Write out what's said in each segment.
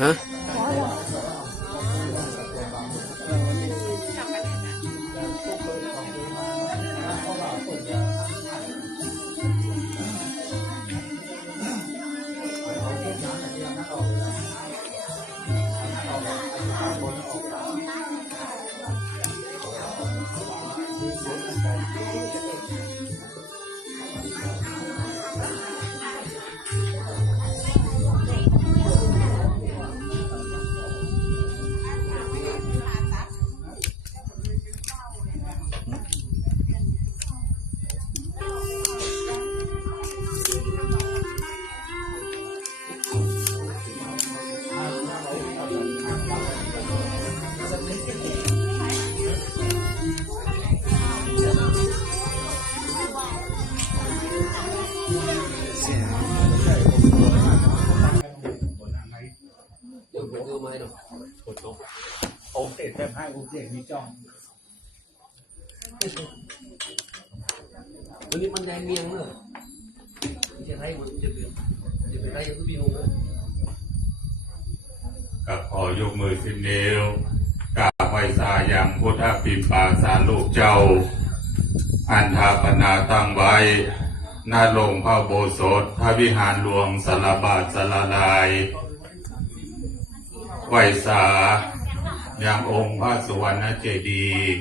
ฮะโอเคแต่ให้โอเคมีจ้องวันนี้มันแดงเมียงเนอะจะให้มันจะเป็นไรจะพี่นุ่งเลยกับขอยกมือสิบนิ้วกราบไหว้สายังพุทธปิปาสาลูกเจ้าอันทาปนาตั้งไว้หน้าลงพระโบสถพระวิหารหลวงสารบาทสารลายไหว้สายังองค์พระสุวรรณเจดีย์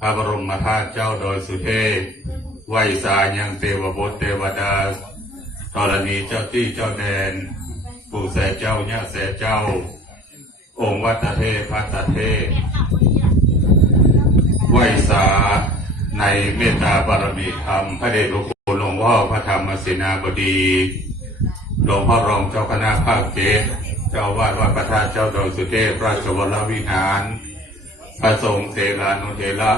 พระบรมธาตุเจ้าโดยสุเทพไหว้สายังเทวบุตรเทวดาธรณีเจ้าที่เจ้าแดนปู่แสเจ้าย่าแสเจ้าองค์วัตเทพพัตเทพไหว้สาในเมตตาบารมีธรรมพระเดชพระคุณหลวงพ่อพระธรรมเสนาบดีหลวงพ่อรองเจ้าคณะภาคเจ็ดเจ้าวาดวัดพระธาตุเจ้าดอยสุเทพราชวรวิหารพระสงฆ์เทรานุเทระ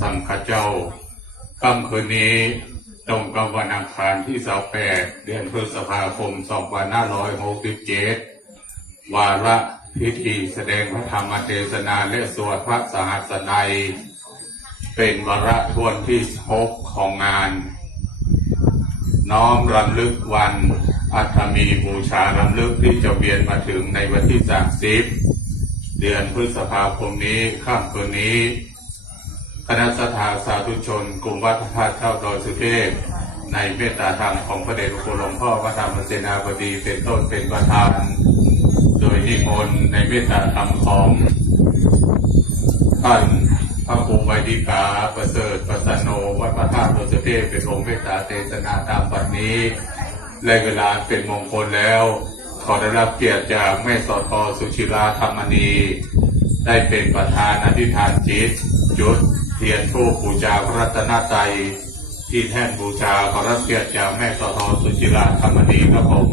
สังฆเจ้าค่ำคืนนี้ตรงกับวันอังคารที่28 เดือนพฤษภาคม 2567 วาระพิธีแสดงพระธรรมเทศนาและสวดพระสหัสนัยเป็นวาระทวนที่6ของงานน้อมรำลึกวันอัฐมีบูชารำลึกที่จะเวียนมาถึงในวันที่30 เดือนพฤษภาคมนี้ค่ำคืนนี้คณะสัทธาสาธุชนกลุ่มวัดพระธาตุเจ้าดอยสุเทพในเมตตาธรรมของพระเดชพระคุณหลวงพ่อพระธรรมเสนาบดีเป็นต้นเป็นประธานโดยนิมนต์ในเมตตาธรรมของท่านพระครูไวดิกาประเสริฐประสโนวัดพระธาตุดอยสุเทพเป็นองค์เมตตาเทศนาตามวันนี้และเวลาเป็นมงคลแล้วขอได้รับเกียรติจากแม่สทสุชิราธรรมณีได้เป็นประธานอธิษฐานจิตจุดเทียนธูปบูชาพระรัตนตรัยที่แท่นบูชาขอรับเกียรติจากแม่สทสุชิราธรรมณีครับผม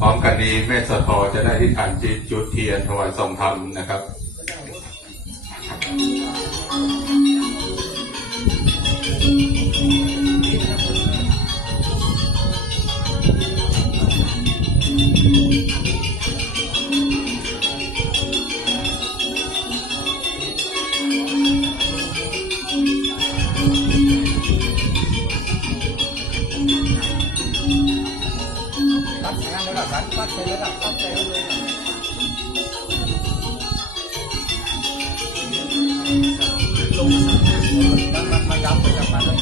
พร้อมกันนี้แม่สทจะได้ที่ฐานจิตจุดเทียนถวายทรงธรรมนะครับ กันปัดไปเลยนะปัดไปเลยลงมาดับไปกับมันเลย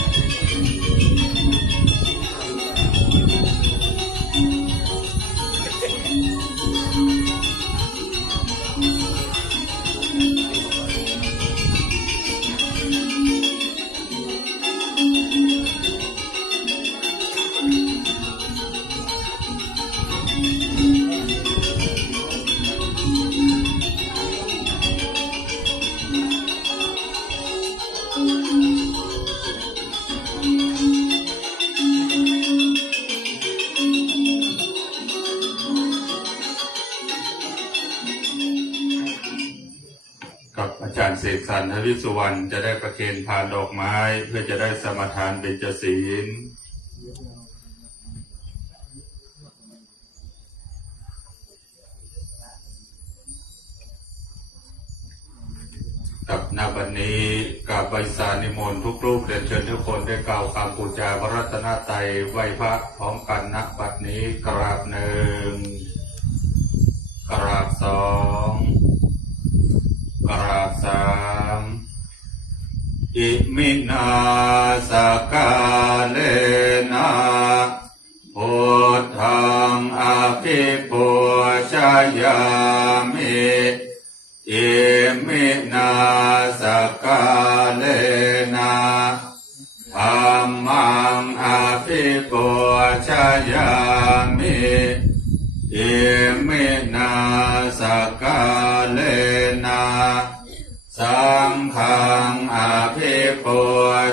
กับอาจารย์เสกสรรทวิสุวรรณจะได้ประเคนพานดอกไม้เพื่อจะได้สมทานเบญจศีลกับณบัดนี้กับใบสานิมนต์ทุกรูปเรียนเชิญทุกคนได้กล่าวคำบูชาพระรัตนตรัยไหว้พระพร้อมกันณบัดนี้กราบหนึ่งกราบสองกราบสามอิมินาสกาเลนะพุทธังอาภิปุชยามิอิมินาสกาเลนะธัมมังอาภิปุชยามิอิมินาสกาเลนะสังฆังอาภิปุ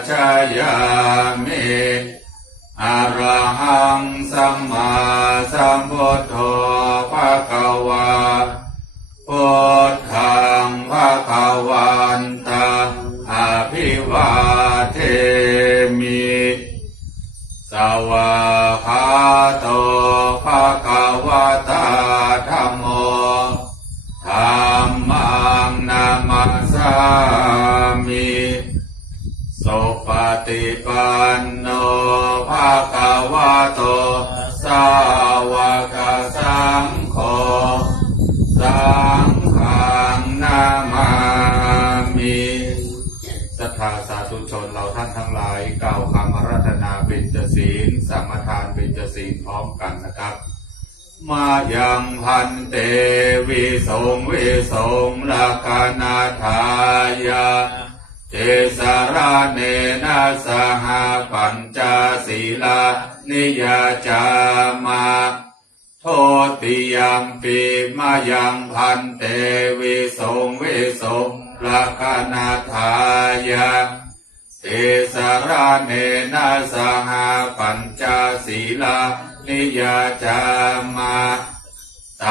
ชยามิอะระหังสัมมาสัมพุทโธภะคะวะพุทธังภะคะวันตังอะภิวาเทมิสวากขาโตภะคะวะตาธัมโมธัมมังนามัสสามิสุปฏิปันโนภะคะวะโตสาวกสังโฆสังฆังนามามิศรัทธาสาธุชนเราท่านทั้งหลายกล่าวคำอาราธนาเบญจศีลสมทานเบญจศีลพร้อมกันนะครับมายังพันเตวิสงวิสงลกนาทายาเจสราเนนะสหปัญจศีลานิยาจามาโทติยัมปิมายังพันเตวิสงวิสงลกนาทายาเจสราเนนะสหปัญจศีลานิยาจามาต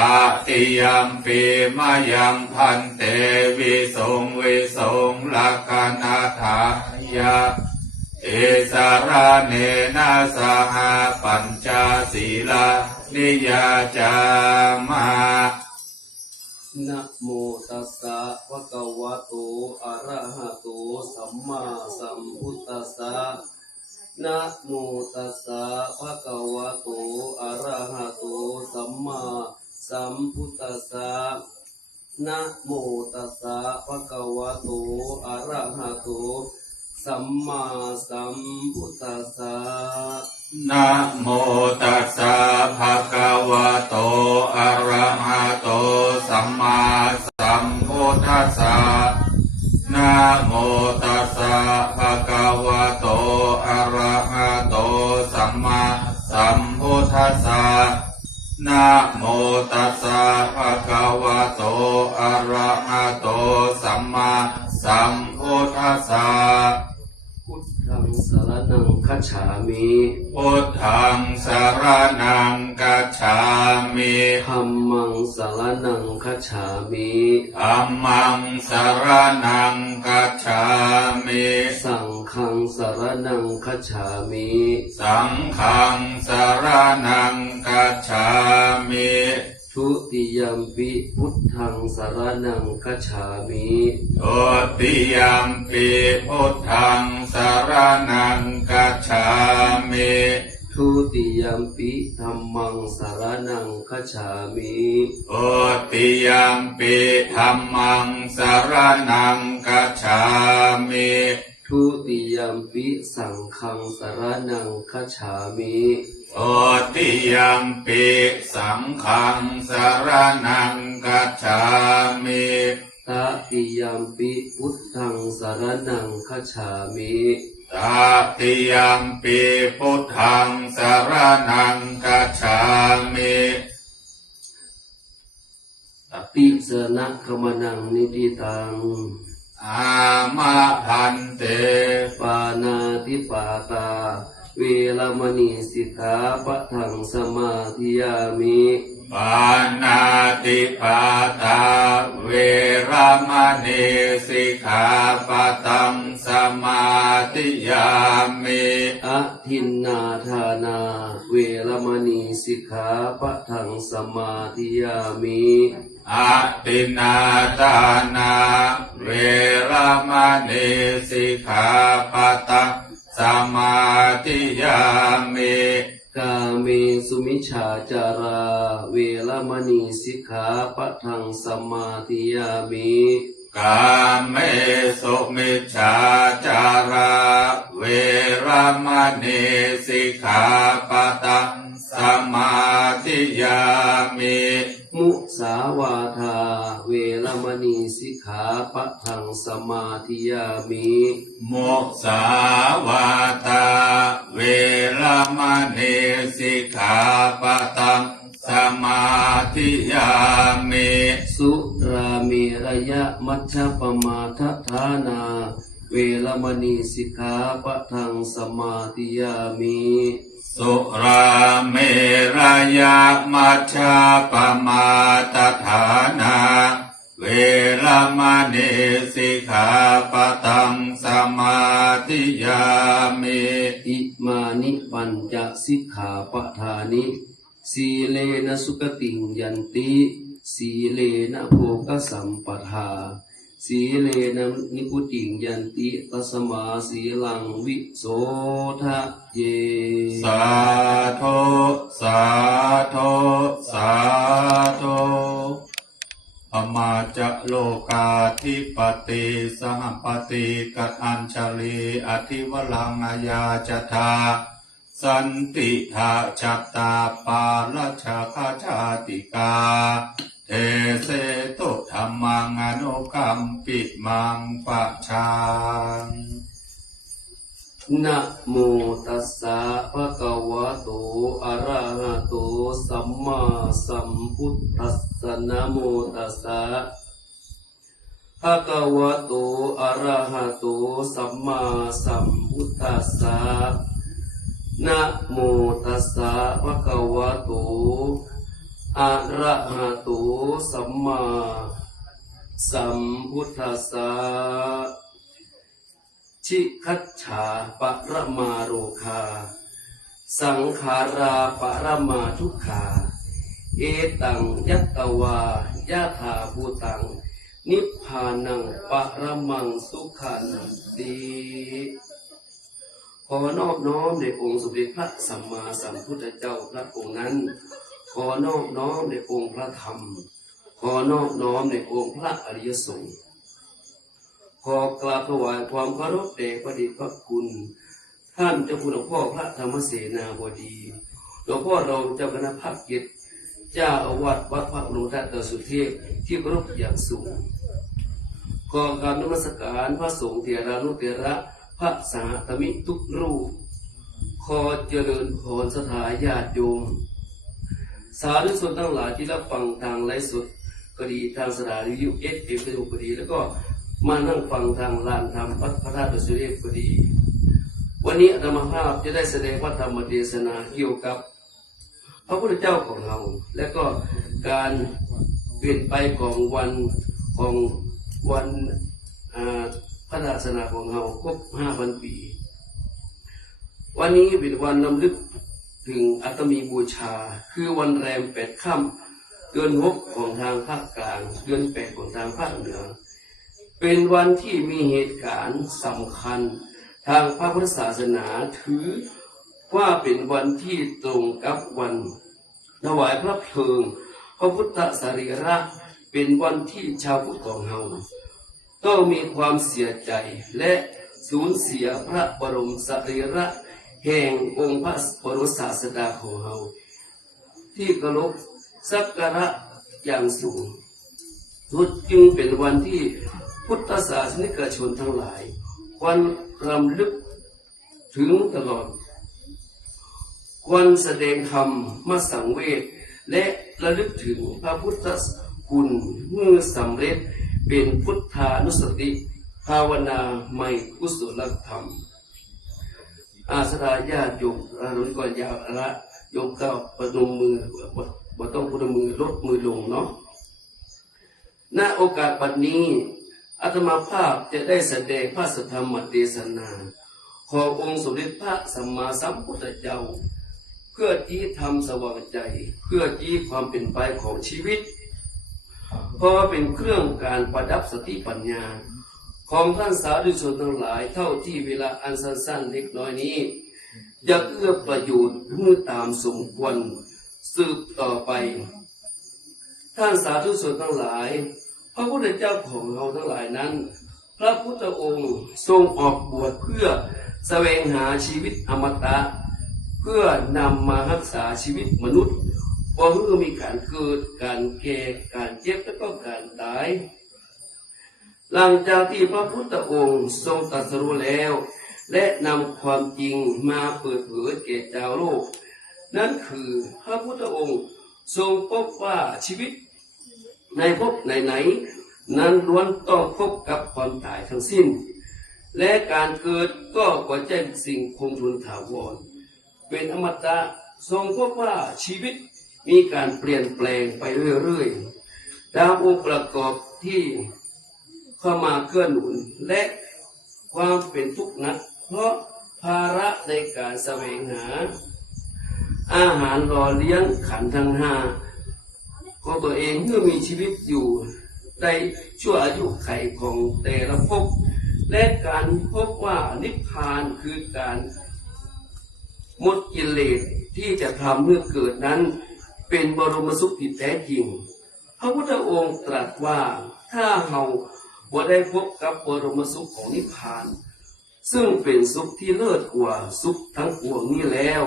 ติยัมปิมายังพันเตวิสงวิสงลกนาทายาเอสาราเนนะสหปัญจศีลานิยาจามานะโมตัสสะภะคะวะโตอะระหะโตสัมมาสัมพุทธัสสะนะโมตัสสะภะคะวะโตอะระหะโตสัมมาสัมพุทธัสสะนะโมตัสสะภะคะวะโตอะระหะโตสัมมาสัมพุทธัสสะนะโมตัสสะภะคะวะโตอะระหะโตสัมมาสัมพุทธัสสะนะโมตัสสะภะคะวะโตอะระหะโตสัมมาสัมพุทธัสสะนะโมตัสสะภะคะวะโตอะระหะโตสัมมาสัมพุทธัสสะพุทธังสรณังคัจฉามิพุทธังสรณังคัจฉามิธัมมังสรณังคัจฉามิธัมมังสรณังคัจฉามิสังฆังสรณังคัจฉามิสังฆังสรณังคัจฉามิทุติยัมปิพุทธังสรณังคัจฉามิทุติยัมปิพุทธังสรณังคัจฉามิ ทุติยัมปิธัมมังสรณังคัจฉามิ โอติยัมปิธัมมังสรณังกัจฉามิ ทุติยัมปิสังฆังสรณังคัจฉามิ โอติยัมปิสังฆังสรณังกัจฉามิ ตติยัมปิพุทธังสรณังคัจฉามิ ตติยัมปิพุทธังสรณังกัจฉามิ ติสนะขมนังนิติตัง อามะพันเต ปานาติปาตาเวรมณีสิกขาปะทังสมาธิยามิ ปานาติปาตาเวรมณีสิกขาปะทังสมาธิยามิ อะทินนาทานาเวรมณีสิกขาปะทังสมาธิยามิ อะตินาทานาเวรมณีสิกขาปะทังสมาธิยามิ กาเมสุมิชฌาจาราเวรมณีสิกขาปะทังสมาธิยามิ กาเมสุมิจฉาจาราเวรมณีสิกขาปะทังสมาธิยามิ มุสาวาทาเวรมณีสิกขาปะทังสมาธิยามิ มุสาวาตาเวรมณีสิกขาปะทังสมาธิยามิ สุราเมรยะมัชฌปมาทัฏฐานาเวรมณีสิกขาปะทังสมาธิยามิ สุราเมรยะมัชฌะปมาตฐานาเวรมณีสิกขาปะทังสมาธิยามิ อิมานิปัญจสิกขาปทานิสีเลนะสุขติงยันติสีเลนะโภคสัมปทาสีเลนะนิพุติงยันติตัสมาสีลังวิโสทะเย สาธุสาธุสาธุอมาจะโลกาธิปติสหปฏิกัจอัญชลีอธิวลังอายาจทาสันติทาจัตตาปาลชาคาชาติกาเทเสตุธรรมังอนุกัมปิมังปะชา นะโมตัสสะภะคะวะโตอะระหะโตสัมมาสัมพุทธัสสะนะโมตัสสะภะคะวะโตอะระหะโตสัมมาสัมพุทธัสสะนะโมตัสสะภะคะวะโตอะระหะโตสัมมาสัมพุทธัสสะชิคัจฉาปรมาโรคาสังขาราปรมาทุกขาเอตังยัตตวายาธาภูตังนิพพานังปรมังสุขันติขอนอบน้อมในองค์สมเด็จพระสัมมาสัมพุทธเจ้าพระองค์นั้นขอนอบน้อมในองค์พระธรรมขอนอบน้อมในองค์พระอริยสงฆ์ขอกราบถวายความเคารพแด่พระเดชพระคุณท่านเจ้าคุณหลวงพ่อพระธรรมเสนาบดีหลวงพ่อเราเจ้าคณะภาคเกียรติเจ้าอาวาสวัดพระหลวงตาสุเทพที่เคารพอย่างสูงขอการนมัสการพระสงฆ์เถรานุเถระพระสหธรรมิกทุกรูปขอเจริญพรสถาญาติโยมสาธุชนทั้งหลายที่รับฟังทางไลฟ์สดก็ดีทางสถานีวิทยุFMก็ดีแล้วก็มานั่งฟังทางลานธรรมพระธาตุสุเทพก็ดีวันนี้อาตมาภาพจะได้แสดงพระธรรมเทศนาเกี่ยวกับพระพุทธเจ้าของเราและก็การเปลี่ยนไปของวันพระศาสนาของเราครบ 5,000 ปีวันนี้เป็นวันรำลึกถึงอัตมีบูชาคือวันแรม8 ค่ำเดือน6ของทางภาคกลางเดือน8ของทางภาคเหนือเป็นวันที่มีเหตุการณ์สำคัญทางพระพุทธศาสนาถือ ว่าเป็นวันที่ตรงกับวันถวายพระเพลิงพระพุทธสรีระเป็นวันที่ชาวพุทธของเราต้องมีความเสียใจและสูญเสียพระบรมสรีระแห่งองค์พระบรมศาสดาของเราที่เคารพสักการะอย่างสูงสุดจึงเป็นวันที่พุทธศาสนิกชนทั้งหลายควรรำลึกถึงตลอดควรแสดงธรรมมาสังเวชและระลึกถึงพระพุทธคุณเมื่อสำเร็จเป็นพุทธานุสติภาวนาไม่กุศลธรรมอาสราญาติโยมอรุณก่อนยาวละโยมก็ประนมมือบ่ต้องประนมมือลดมือลงเนาะณโอกาสบัดนี้อาตมาภาพจะได้แสดงพระสัทธรรมเทศนาขององค์สมเด็จพระสัมมาสัมพุทธเจ้าเพื่อจี้ทำสว่างใจเพื่อจี้ความเป็นไปของชีวิตเพราะเป็นเครื่องการประดับสติปัญญาของท่านสาธุชนทั้งหลายเท่าที่เวลาอันสั้นๆเล็กน้อยนี้จะเอื้อประโยชน์เมื่อตามสมควรสืบต่อไปท่านสาธุชนทั้งหลายพระพุทธเจ้าของเราทั้งหลายนั้นพระพุทธองค์ทรงออกบวชเพื่อแสวงหาชีวิตอมตะเพื่อนำมารักษาชีวิตมนุษย์เพราะเมื่อมีการเกิดการแก่การเจ็บและก็การตายหลังจากที่พระพุทธองค์ทรงตรัสรู้แล้วและนำความจริงมาเปิดเผยแก่ชาวโลกนั่นคือพระพุทธองค์ทรงพบว่าชีวิตในภพไหนๆนั้นล้วนต้องพบกับความตายทั้งสิ้นและการเกิดก็บ่ใช่สิ่งคงทนถาวรเป็นอมตะทรงพบว่าชีวิตมีการเปลี่ยนแปลงไปเรื่อยๆตามองค์ประกอบที่เข้ามาเกื้อหนุนและความเป็นทุกข์นักเพราะภาระในการแสวงหาอาหารหล่อเลี้ยงขันธ์ทั้งห้าของตัวเองเมื่อมีชีวิตอยู่ในชั่วอายุไขของแต่ละภพและการพบว่านิพพานคือการหมดกิเลสที่จะทำเมื่อเกิดนั้นเป็นบรมสุขที่แท้จริงพระพุทธองค์ตรัสว่าถ้าเราบ่ได้พบกับบรมสุขของนิพพานซึ่งเป็นสุขที่เลิศกว่าสุขทั้งปวงนี้แล้ว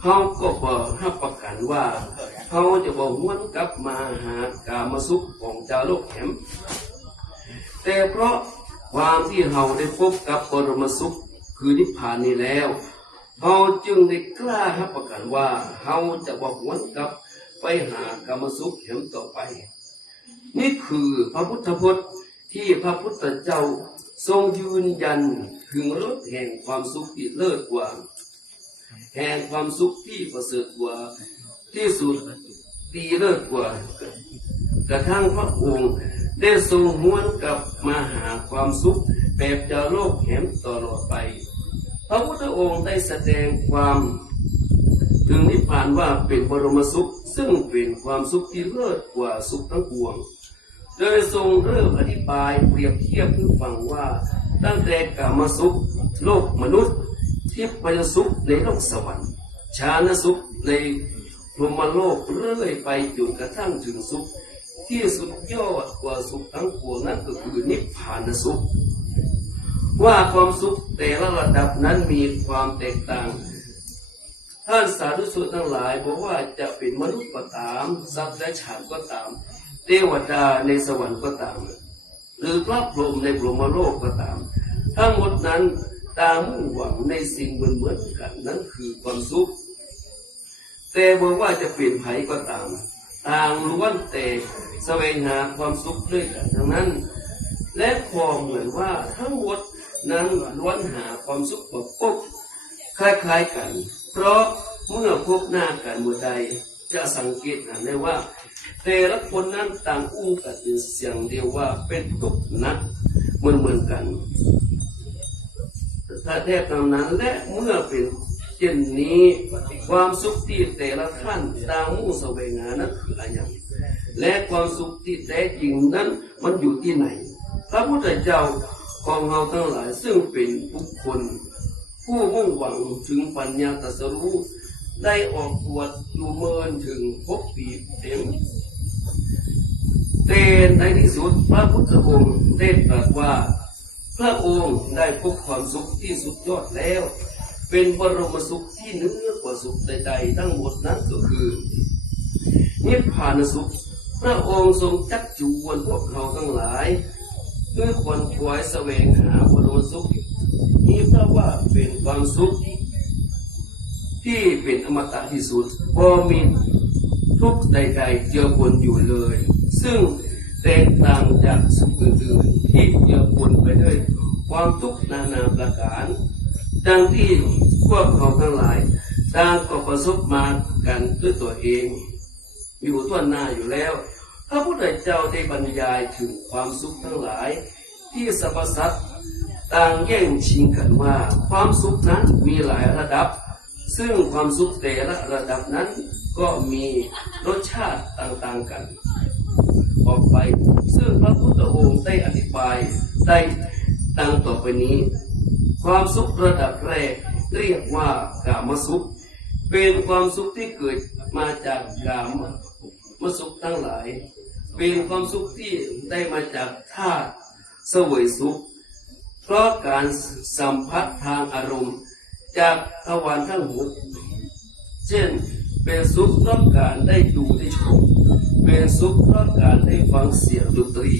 เขาก็บ่รับประกันว่าเขาจะบ่หวนกลับมาหากามสุขของเจ้าโลกแหมแต่เพราะความที่เราได้พบกับบรมสุขคือนิพพานนี้แล้วเราจึงได้กล้ารับประกันว่าเราจะบ่หวนกลับไปหากามสุขแหมต่อไปนี่คือพระพุทธพจน์ที่พระพุทธเจ้าทรงยืนยันถึงรสแห่งความสุขที่เลิศกว่าแห่งความสุขที่ประเสริฐกว่าที่สุดดีเลิศกว่ากระทั่งพระองค์ได้ทรงหวนกลับมาหาความสุขแบบเจ้าโลกแหมตลอดไปพระพุทธองค์ได้แสดงความถึงนิพพานว่าเป็นบรมสุขซึ่งเป็นความสุขที่เลิศกว่าสุขทั้งปวงโดยทรงเริ่มอธิบายเปรียบเทียบให้ฟังว่าตั้งแต่กามสุขโลกมนุษย์ทิพยสุขในโลกสวรรค์ฌานสุขในพรหมโลกเรื่อยไปจนกระทั่งถึงสุขที่สุดยอดกว่าสุขทั้งปวงนั้นก็คือนิพพานสุขว่าความสุขแต่ละระดับนั้นมีความแตกต่างท่านสาธุชนทั้งหลายบอกว่าจะเป็นมนุษย์ก็ตามสัตว์และฉันก็ตามเทวดาในสวรรค์ก็ตามหรือพระพรหมในพรหมโลกก็ตามทั้งหมดนั้นต่างมุ่งหวังในสิ่งเหมือนกันนั้นคือความสุขแต่บอกว่าจะเปลี่ยนไผก็ตามต่างล้วนแต่แสวงหาความสุขด้วยกันทั้งนั้นและพอเหมือนว่าทั้งหมดนั้นล้วนหาความสุขแบบพบคล้ายๆกันเพราะเมื่อพบหน้ากันเมื่อใดจะสังเกตเห็นได้ว่าแต่ละคนนั้นต่างอู้กันเป็นเสียงเดียวว่าเป็นทุกข์นักเหมือนกันถ้าแท้ตามนั้นและเมื่อเป็นเช่นนี้ความสุขที่แต่ละท่านต่างมุ่งแสวงหานั้นคืออะไรและความสุขที่แท้จริงนั้นมันอยู่ที่ไหนพระพุทธเจ้าของเราทั้งหลายซึ่งเป็นบุคคล ผู้มุ่งหวังถึงปัญญาตรัสรู้ได้ออกบวชอยู่เมินถึง6 ปีเต็มแต่ในที่สุดพระพุทธองค์ได้ตรัสว่าพระองค์ได้พบความสุขที่สุดยอดแล้วเป็นบรมสุขที่เหนือกว่าสุขใดๆทั้งหมดนั้นก็คือนิพพานสุขพระองค์ทรงจักจวนพวกเราทั้งหลายเพื่อควรขวายแสวงหาบรมสุขนี้เพราะว่าเป็นความสุขที่เป็นอมตะที่สุดบ่มีทุกข์ใดๆเจือปนอยู่เลยซึ่งแตกต่างจากสุขอื่นๆที่เจือปนไปด้วยความทุกข์นานาประการดังที่พวกเราทั้งหลายต่างก็ประสบมากันด้วยตัวเองอยู่ทั่วหน้าอยู่แล้วพระพุทธเจ้าได้บรรยายถึงความสุขทั้งหลายที่สรรพสัตว์ต่างแย่งชิงกันว่าความสุขนั้นมีหลายระดับซึ่งความสุขแต่ละระดับนั้นก็มีรสชาติต่างๆกันออกไปซึ่งพระพุทธองค์ได้อธิบายได้ดังต่อไปนี้ความสุขระดับแรกเรียกว่ากามสุขเป็นความสุขที่เกิดมาจากกามสุขทั้งหลายเป็นความสุขที่ได้มาจากธาตุเสวยสุขเพราะการสัมผัสทางอารมณ์จากทวารทั้ง6เช่นเป็นสุขเพราะการได้ดูได้ชมเป็นสุขเพราะการได้ฟังเสียงดนตรี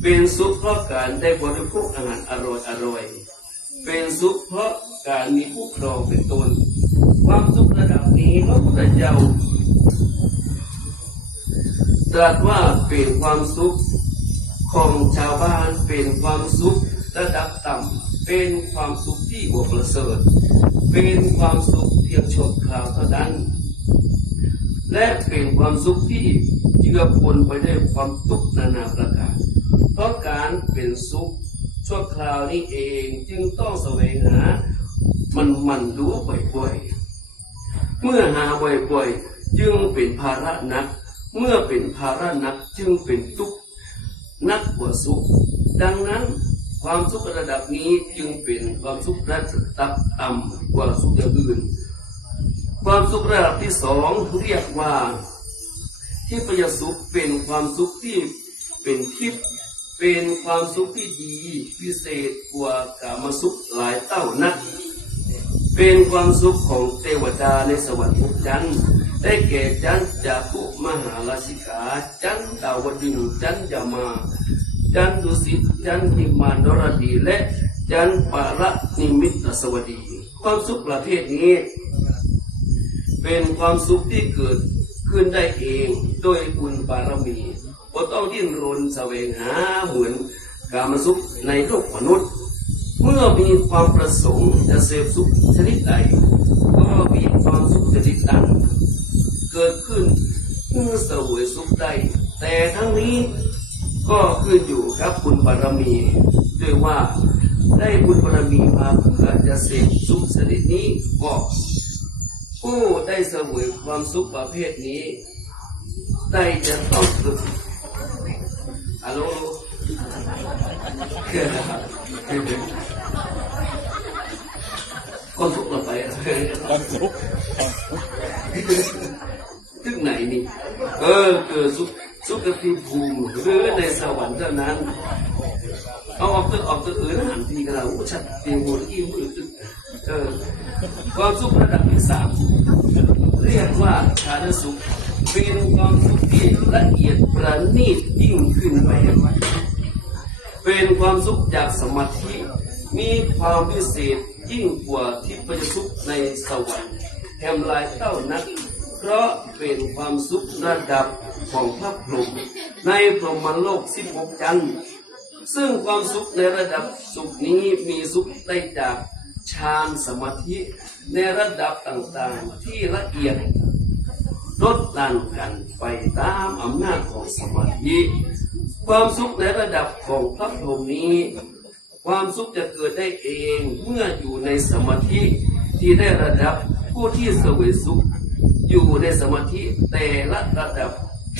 เป็นสุขเพราะการได้บริโภคอาหารอร่อยเป็นสุขเพราะการมีผู้ครองเป็นต้นความสุขระดับนี้พระพุทธเจ้าตรัสว่าเป็นความสุขของชาวบ้านเป็นความสุขระดับต่ำเป็นความสุขที่บวกประเสริฐเป็นความสุขเพียงชั่วคราวเท่านั้นและเป็นความสุขที่เจือปนไปด้วยความทุกข์นานาประการเพราะการเป็นสุขชั่วคราวนี้เองจึงต้องแสวงหามันดูบ่อยๆเมื่อหาบ่อยๆจึงเป็นภาระหนักเมื่อเป็นภาระหนักจึงเป็นทุกข์นักกว่าสุขดังนั้นความสุขระดับนี้จึงเป็นความสุขระดับต่ำกว่าสุขอย่างอื่นความสุขระดับที่2เรียกว่าทิพยสุขเป็นความสุขที่เป็นทิพย์เป็นความสุขที่ดีพิเศษกว่ากามสุขหลายเท่านักเป็นความสุขของเทวดาในสวรรค์6ชั้นได้แก่ชั้นจาตุมหาราชิกาชั้นดาวดึงส์ชั้นยามาชั้นดุสิตชั้นหิมานรดีและชั้นปาระนิมิตสวัสดีความสุขประเภทนี้เป็นความสุขที่เกิดขึ้นได้เองโดยบุญบารมีบ่ต้องดิ้นรนแสวงหาเหมือนกามสุขในโลกมนุษย์เมื่อมีความประสงค์จะเสพสุขชนิดใดก็มีความสุขชนิดนั้นเกิดขึ้นเมื่อเสวยสุขได้แต่ทั้งนี้ก็ขึ้นอยู่กับบุญบารมีด้วยว่าได้บุญบารมีมาเพื่อจะเสพสุขชนิดนี้ก็ผู้ได้เสวยความสุขประเภทนี้ได้จะต้องฝึกฮัลโหลคนทุกข์เราไปความสุขทึกไหนนี่คือสุขที่ภูมิหรือในสวรรค์เท่านั้นเอาออกตัวอื่นหันทีกันแล้วชัดเตียงหัวอี้มือตึกความสุขระดับที่3เรียกว่าฌานสุขเป็นความสุขที่ละเอียดประณีตยิ่งขึ้นไปเป็นความสุขจากสมาธิมีความพิเศษยิ่งกว่าทิพยสุขในสวรรค์แห่งหลายเท่านักเพราะเป็นความสุขระดับของพระพรหมในพรหมโลก16ชั้นซึ่งความสุขในระดับสุขนี้มีสุขได้จากฌานสมาธิในระดับต่างๆที่ละเอียดลดหลั่นกันไปตามอำนาจของสมาธิความสุขในระดับของพระพรหมนี้ความสุขจะเกิดได้เองเมื่ออยู่ในสมาธิที่ได้ระดับผู้ที่เสวยสุขอยู่ในสมาธิแต่ละระดับ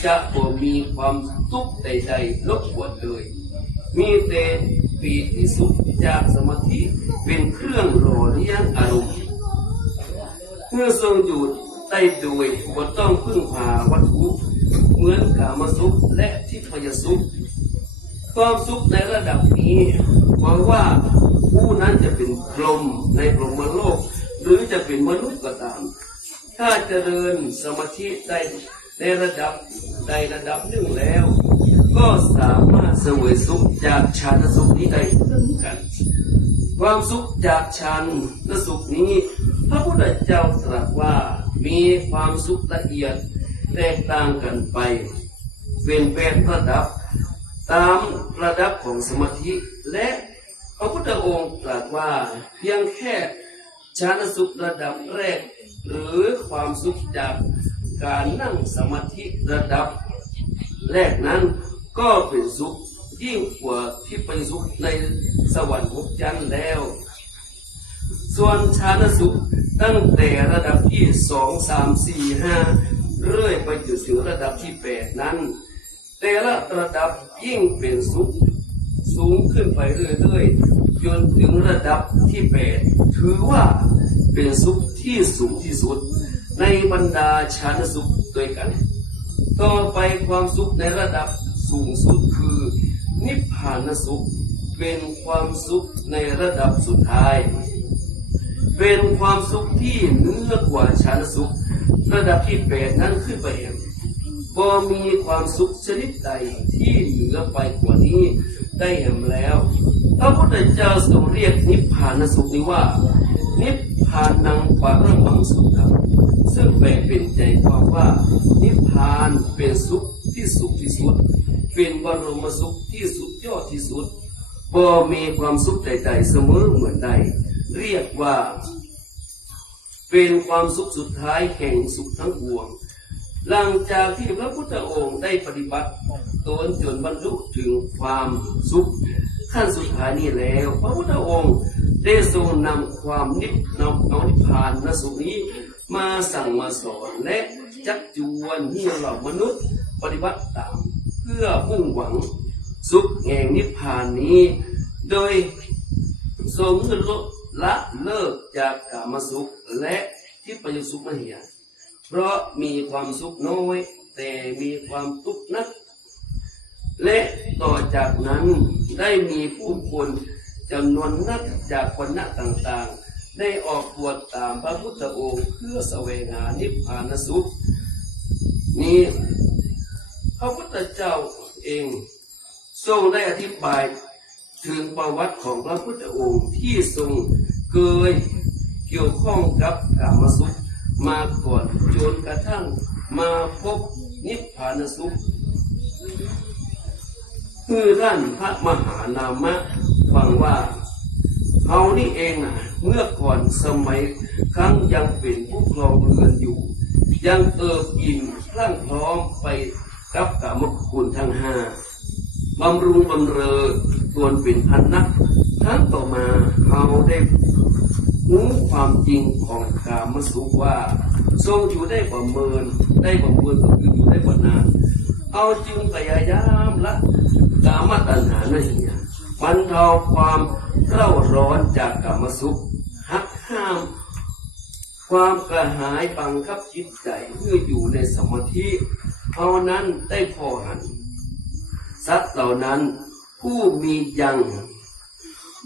จะบ่มีความทุกข์ใดๆรบกวนเลยมีแต่ ปีติสุขจากสมาธิเป็นเครื่องหล่อเลี้ยงอารมณ์เมื่อทรงอยู่ได้โดยบ่ต้องพึ่งพาวัตถุเหมือนกามสุขและทิพยสุขความสุขในระดับนี้หวังว่าผู้นั้นจะเป็นพรหมในพรหมโลกหรือจะเป็นมนุษย์ก็ตามถ้าเจริญสมาธิได้ในระดับใดระดับหนึ่งแล้วก็สามารถเสวยสุขจากฌานสุขนี้ได้เหมือนกันความสุขจากฌานสุขนี้พระพุทธเจ้าตรัสว่ามีความสุขละเอียดแตกต่างกันไปเป็นแปดระดับตามระดับของสมาธิและพระพุทธองค์ตรัสว่าเพียงแค่ฌานสุขระดับแรกหรือความสุขจากการนั่งสมาธิระดับแรกนั้นก็เป็นสุขยิ่งกว่าที่เป็นสุขในสวรรค์6ชั้นแล้วส่วนฌานสุขตั้งแต่ระดับที่2 3 4 5เรื่อยไปจนถึงระดับที่8นั้นแต่ละระดับยิ่งเป็นสุขสูงขึ้นไปเรื่อยๆจนถึงระดับที่8ถือว่าเป็นสุขที่สูงที่สุดในบรรดาฌานสุขด้วยกันต่อไปความสุขในระดับสูงสุดคือนิพพานสุขเป็นความสุขในระดับสุดท้ายเป็นความสุขที่เหนือกว่าฌานสุขระดับที่8นั้นขึ้นไปเองบ่มีความสุขชนิดใดที่เหนือไปกว่านี้ได้เห็นแล้วพระพุทธเจ้าทรงเรียกนิพพานสุขนี้ว่านิพพานังปรมังสุขังซึ่งแปลเป็นใจความว่านิพพานเป็นสุขที่สุขที่สุดเป็นบรมสุขที่สุดยอดที่สุดบ่มีความสุขใดๆเสมอเหมือนใดเรียกว่าเป็นความสุขสุดท้ายแห่งสุขทั้งปวงหลังจากที่พระพุทธองค์ได้ปฏิบัติตนจนบรรลุถึงความสุขขั้นสุดท้ายนี้แล้วพระพุทธองค์ได้ทรงนำความนิพพานสุขนี้มาสั่งมาสอนและจักจวนให้เหล่ามนุษย์ปฏิบัติตามเพื่อมุ่งหวังสุขแห่งนิพพานนี้โดยทรงละเลิกจากกามสุขและทิพยสุขมาเหียเพราะมีความสุขน้อยแต่มีความทุกข์นักและต่อจากนั้นได้มีผู้คนจำนวนนักจากวรรณะต่างๆได้ออกบวชตามพระพุทธองค์เพื่อแสวงหานิพพานสุขนี้พระพุทธเจ้าเองทรงได้อธิบายถึงประวัติของพระพุทธองค์ที่ทรงเคยเกี่ยวข้องกับกามสุขมาก่อนจนกระทั่งมาพบนิพพานสุขคือท่านพระมหานามะฟังว่าเขานี่เองเมื่อก่อนสมัยครั้งยังเป็นผู้ครองเรือนอยู่ยังเอิบอิ่มพรั่งพร้อมไปกับกามคุณทั้งห้าบำรุงบำเรอตนเป็นพันนักทั้งต่อมาเขาได้รู้ความจริงของกามสุขว่าทรงอยู่ได้ประเมินก็คืออยู่ได้บ่นานเอาจึงพยายามละกามตัณหานั่นเองบรรเทาความเร่าร้อนจากกามสุขหักห้ามความกระหายบังคับจิตใจเพื่ออยู่ในสมาธิเอานั้นได้พอหันสัตว์เหล่านั้นผู้มียัง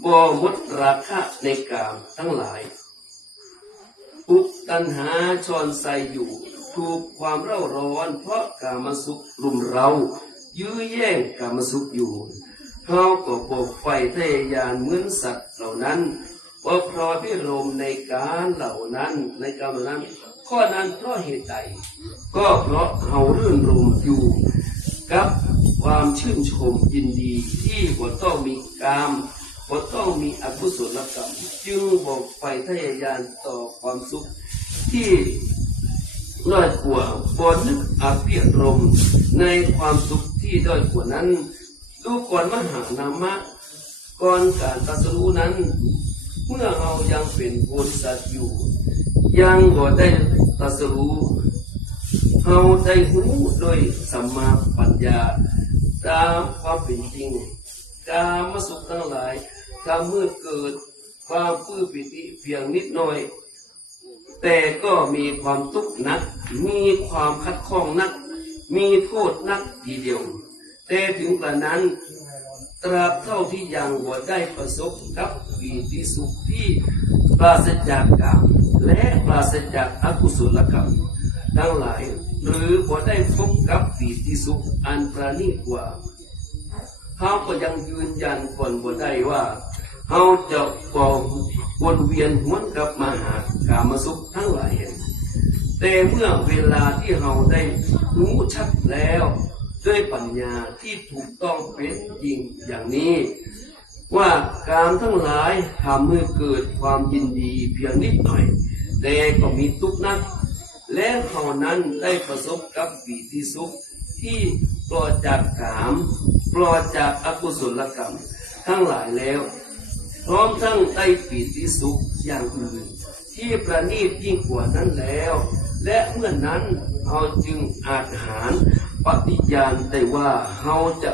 บ่หมดราคะในกามทั้งหลายอุปตัณหาชอนใส่อยู่ถูกความเร่าร้อนเพราะกามสุขรุมเร้ายื้อแย่งกามสุขอยู่เขาก็ปกไฟทะยานเหมือนสัตว์เหล่านั้นว่าเพราะพิรมในการเหล่านั้นในกามเหล่านั้นข้อนั้นเพราะเหตุใดก็เพราะเขารื่นรมอยู่กับความชื่นชมยินดีที่บ่ต้องมีกามบ่ต้องมีอกุศลกรรมจึงบอกไฟทะยานต่อความสุขที่ด้อยกว่าบ่นึกอภิรมย์ในความสุขที่ด้อยกว่านั้นดูก่อนมหานามะก่อนการตรัสรู้นั้นเมื่อเรายังเป็นโพธิสัตว์อยู่ยังบ่ได้ตรัสรู้เราได้รู้โดยสัมมาปัญญาตามความเป็นจริง กามสุขทั้งหลายทำเมื่อเกิดความปลื้มปิติเพียงนิดหน่อย แต่ก็มีความทุกข์นักมีความคัดข้องนักมีโทษนักทีเดียวแต่ถึงกระนั้นตราบเท่าที่ยังบ่ได้ประสบกับปีติสุขที่ปราศจากกรรมและปราศจากอกุศลกรรมทั้งหลายหรือบ่ได้พบกับปีติสุขอันประณีตกว่าเขาก็ยังยืนยันก่อนบ่ได้ว่าเขาจะวนเวียนหวนกลับมาหากามสุขทั้งหลายแต่เมื่อเวลาที่เราได้รู้ชัดแล้วด้วยปัญญาที่ถูกต้องเป็นจริงอย่างนี้ว่ากามทั้งหลายทำให้เกิดความยินดีเพียงนิดหน่อยแต่ก็มีทุกข์นักและเขานั้นได้ประสบกับปีติสุขที่ปลอดจากกามปลอดจากอกุศลกรรมทั้งหลายแล้วพร้อมทั้งได้ปีติสุขอย่างอื่นที่ประณีตยิ่งกว่านั้นแล้วและเมื่อนั้นเราจึงอาจหารปฏิญาณได้ว่าเราจะ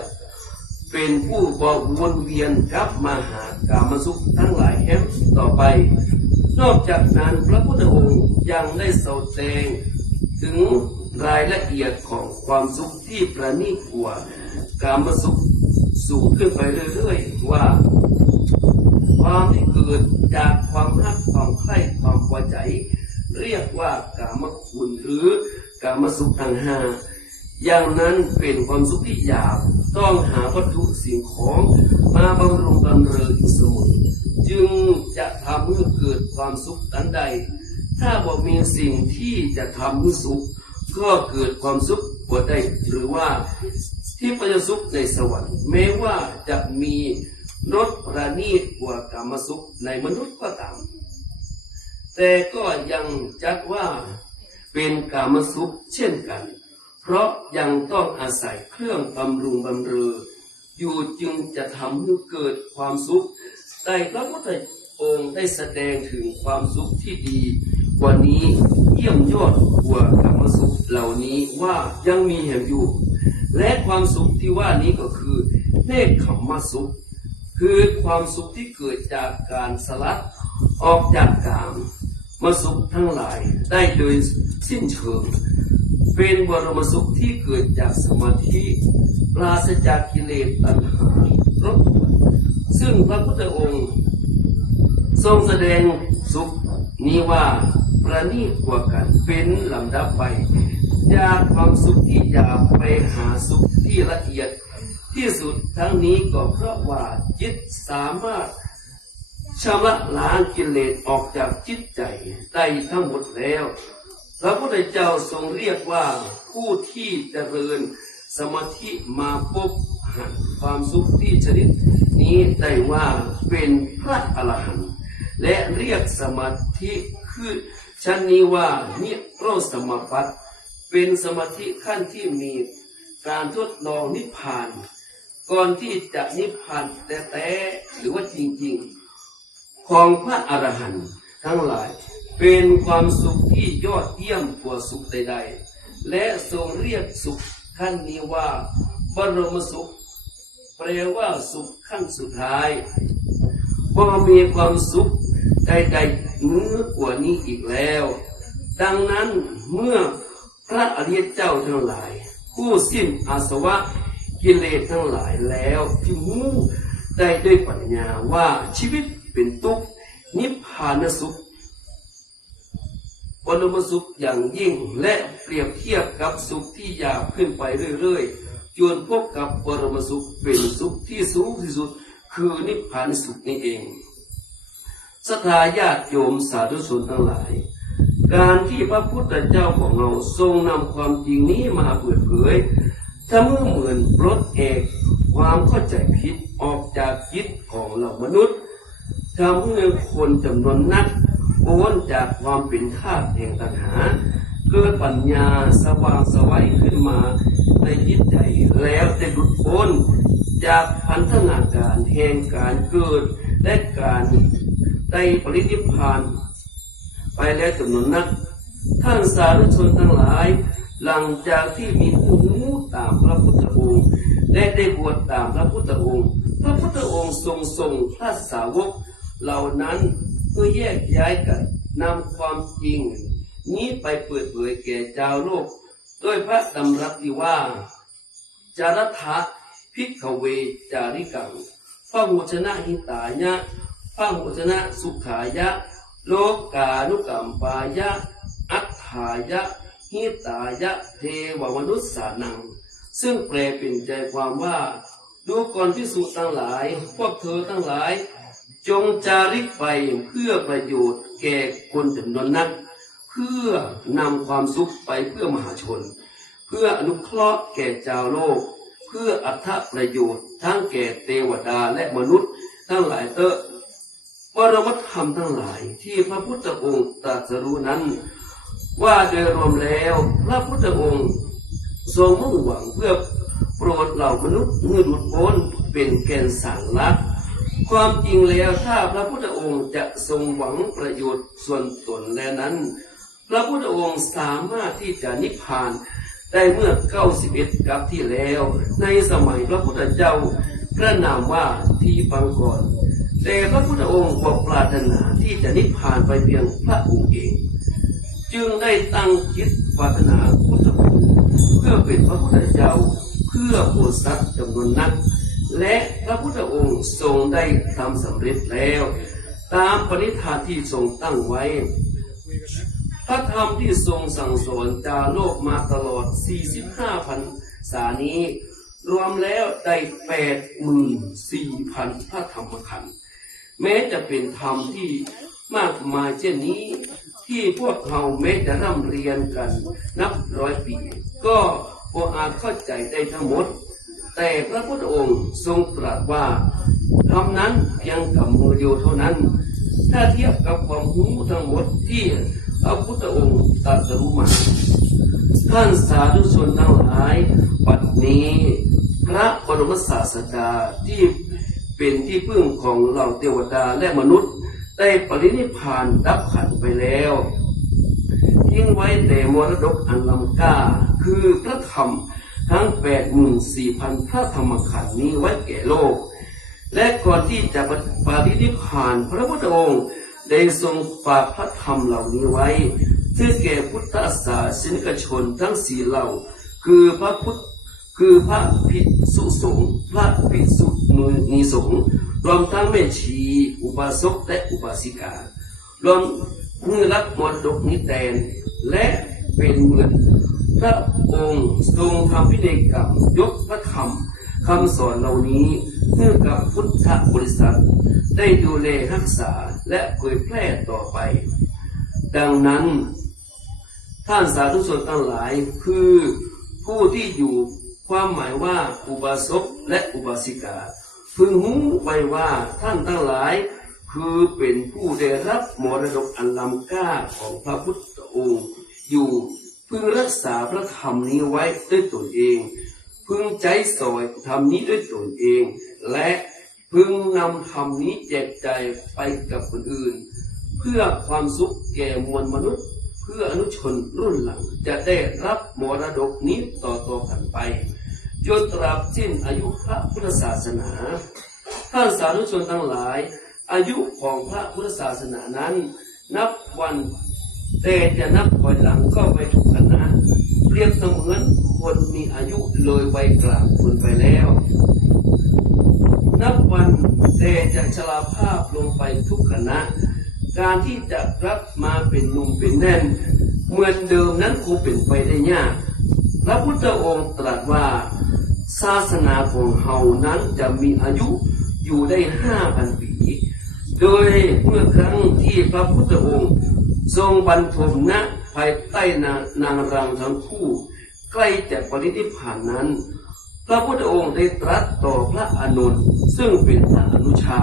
เป็นผู้วนเวียนกลับมาหากามสุขทั้งหลายแห่งต่อไปนอกจากนั้นพระพุทธองค์ยังได้แสดงถึงรายละเอียดของความสุขที่ประณีตกว่ากามสุขสูงขึ้นไปเรื่อยๆว่าความที่เกิดจากความรักความใคร่ความพอใจเรียกว่ากามคุณหรือกามสุขทั้งห้าอย่างนั้นเป็นความสุขที่หยาบต้องหาวัตถุสิ่งของมาบำรุงบำเรออยู่เสมอจึงจะทำให้เกิดความสุขอันใดถ้าบ่มีสิ่งที่จะทำให้สุขก็เกิดความสุขบ่ได้หรือว่าที่ประสุขในสวรรค์แม้ว่าจะมีรสประณีตกว่ากามสุขในมนุษย์ก็ตามแต่ก็ยังจัดว่าเป็นกามสุขเช่นกันเพราะยังต้องอาศัยเครื่องบำรุงบำเรออยู่จึงจะทำให้เกิดความสุขแต่พระพุทธองค์ได้แสดงถึงความสุขที่ดีกว่านี้เยี่ยมยอดกว่ากามสุขเหล่านี้ว่ายังมีแห่งอยู่และความสุขที่ว่านี้ก็คือเนกขมสุขคือความสุขที่เกิดจากการสลัดออกจากกามมาสุขทั้งหลายได้โดยสิ้นเชิงเป็นบรมสุขที่เกิดจากสมาธิปราศจากกิเลสตัณหารบกวนซึ่งพระพุทธองค์ทรงแสดงสุขนี้ว่าประณีตกว่ากันเป็นลำดับไปจากความสุขที่หยาบไปหาสุขที่ละเอียดที่สุดทั้งนี้ก็เพราะว่าจิตสามารถชำระล้างกิเลสออกจากจิตใจได้ทั้งหมดแล้วพระพุทธเจ้าทรงเรียกว่าผู้ที่เจริญสมาธิมาพบหันความสุขที่ชนิดนี้ได้ว่าเป็นพระอรหันต์และเรียกสมาธิคือชั้นนี้ว่านิโรธสมาบัติเป็นสมาธิขั้นที่มีการทดลองนิพพานก่อนที่จะนิพพานแต่หรือว่าจริงๆของพระอรหันต์ทั้งหลายเป็นความสุขที่ยอดเยี่ยมกว่าสุขใดๆและทรงเรียกสุขขั้นนี้ว่าบรมสุขแปลว่าสุขขั้นสุดท้ายว่ามีความสุขใดๆเหนือกว่านี้อีกแล้วดังนั้นเมื่อพระอริยเจ้าทั้งหลายผู้สิ้นอาสวะกิเลสทั้งหลายแล้วที่รู้ได้ด้วยปัญญาว่าชีวิตเป็นทุกข์นิพพานสุขบรมสุขอย่างยิ่งและเปรียบเทียบกับสุขที่หยาบขึ้นไปเรื่อยๆจนพบกับบรมสุขเป็นสุขที่สูงที่สุดคือนิพพานสุขนี้เองศรัทธาญาติโยมสาธุชนทั้งหลายการที่พระพุทธเจ้าของเราทรงนำความจริงนี้มาเปิดเผยทำให้เหมือนปลดแอกความเข้าใจผิดออกจากจิตของเหล่ามนุษย์ทำให้คนจำนวนนักพ้นจากความเป็นทาสแห่งตัณหาเกิดปัญญาสว่างไสวขึ้นมาในจิตใจแล้วได้หลุดพ้นจากพันธนาการแห่งการเกิดและการได้ปรินิพพานไปแล้วจำนวนนักท่านสาธุชนทั้งหลายหลังจากที่มีผู้รู้ตามพระพุทธองค์และได้บวชตามพระพุทธองค์ พระพุทธองค์ทรงพระสาวกเหล่านั้นเพื่อแยกย้ายกันนำความจริงนี้ไปเปิดเผยแก่ชาวโลกด้วยพระดำรัสที่ว่าจารัฐะภิกขเวจาริกังพระโหชนะหิตายะพระโหชนะสุขายะโลกานุกัมปายะอัฏฐายะหิตายะเทวมนุษสานังซึ่งแปลเป็นใจความว่าดูก่อนภิกษุทั้งหลายพวกเธอทั้งหลายจงจาริกไปเพื่อประโยชน์แก่คนจำนวนนักเพื่อนำความสุขไปเพื่อมหาชนเพื่ออนุเคราะห์แก่ชาวโลกเพื่ออัตประโยชน์ทั้งแก่เทวดาและมนุษย์ทั้งหลายปรมัตธรรมทั้งหลายที่พระพุทธองค์ตรัสรู้นั้นว่าโดยรวมแล้วพระพุทธองค์ทรงมุ่งหวังเพื่อโปรดเหล่ามนุษย์เมื่อหลุดพ้นเป็นแก่นสารลักความจริงแล้วถ้าพระพุทธองค์จะทรงหวังประโยชน์ส่วนตนแล้วนั้นพระพุทธองค์สามารถที่จะนิพพานได้เมื่อ91กับที่แล้วในสมัยพระพุทธเจ้ากระนามว่าทีปังกรแต่พระพุทธองค์บอกปรารถนาที่จะนิพพานไปเพียงพระองค์เองจึงได้ตั้งจิตปรารถนาพุทธภูมิเพื่อเป็นพระพุทธเจ้าเพื่อโปรดสัตว์จำนวนนักและพระพุทธองค์ทรงได้ทำสำเร็จแล้วตามปณิธานที่ทรงตั้งไว้พระธรรมที่ทรงสั่งสอนจาโลกมาตลอด45 พรรษานี้รวมแล้วได้ 84,000 พระธรรมขันธ์แม้จะเป็นธรรมที่มากมายเช่นนี้ที่พวกเราแม้จะร่ำเรียนกันนับร้อยปีก็อาจเข้าใจได้ทั้งหมดแต่พระพุทธองค์ทรงตรัสว่าธรรมนั้นเพียงกับมือเดียวเท่านั้นถ้าเทียบกับความรู้ทั้งหมดที่พระพุทธองค์ตรัสรู้มาท่านสาธุชนทั้งหลายปัจจุบันนี้พระบรมศาสดาที่เป็นที่พึ่งของเหล่าเทวดาและมนุษย์ได้ปรินิพพานดับขันไปแล้วทิ้งไว้แต่มรดกอันล้ำค่าคือพระธรรมทั้ง 84,000 พระธรรมขันธ์นี้ไว้แก่โลกและก่อนที่จะปรินิพพานพระพุทธองค์ได้ทรงฝากพระธรรมเหล่านี้ไว้เพื่อแก่พุทธศาสนิกชนทั้ง4เหล่าคือพระภิกษุสงฆ์พระภิกษุณีสงฆ์รวมทั้งแม่ชีอุบาสกและอุบาสิการวมมือรับมรดกนิแตนและเป็นเหมือนพระองค์ทรงทำพินัยกรรมยกพระธรรมคำสอนเหล่านี้ให้กับพุทธบริษัทได้ดูแลรักษาและเผยแพร่ต่อไปดังนั้นท่านสาธุชนทั้งหลายคือผู้ที่อยู่ความหมายว่าอุบาสกและอุบาสิกาพึงรู้ไว้ว่าท่านทั้งหลายคือเป็นผู้ได้รับมรดกอันล้ำค่าของพระพุทธองค์อยู่พึงรักษาพระธรรมนี้ไว้ด้วยตนเองพึงใจสอยธรรมนี้ด้วยตนเองและพึงนำธรรมนี้แจกจ่ายไปกับคนอื่นเพื่อความสุขแก่มวลมนุษย์เพื่ออนุชนรุ่นหลังจะได้รับมรดกนี้ต่อกันไปจนตราบสิ้นอายุพระพุทธศาสนาท่านสาธุชนทั้งหลายอายุของพระพุทธศาสนานั้นนับวันแต่จะนับถอยหลังก็ไปทุกขณะเปรียบเสมือนคนมีอายุเลยวัยกลางคนไปแล้วนับวันแต่จะชราภาพลงไปทุกขณะการที่จะกลับมาเป็นหนุ่มเป็นแน่นเหมือนเดิมนั้นคงเป็นไปได้ยากพระพุทธองค์ตรัสว่าศาสนาของเฮานั้นจะมีอายุอยู่ได้ 5,000 ปีโดยเมื่อครั้งที่พระพุทธองค์ทรงบรรทมณภายใต้นางรังทั้งคู่ใกล้จะปรินิพพานนั้นพระพุทธองค์ได้ตรัสต่อพระอานนท์ซึ่งเป็นพระอนุชา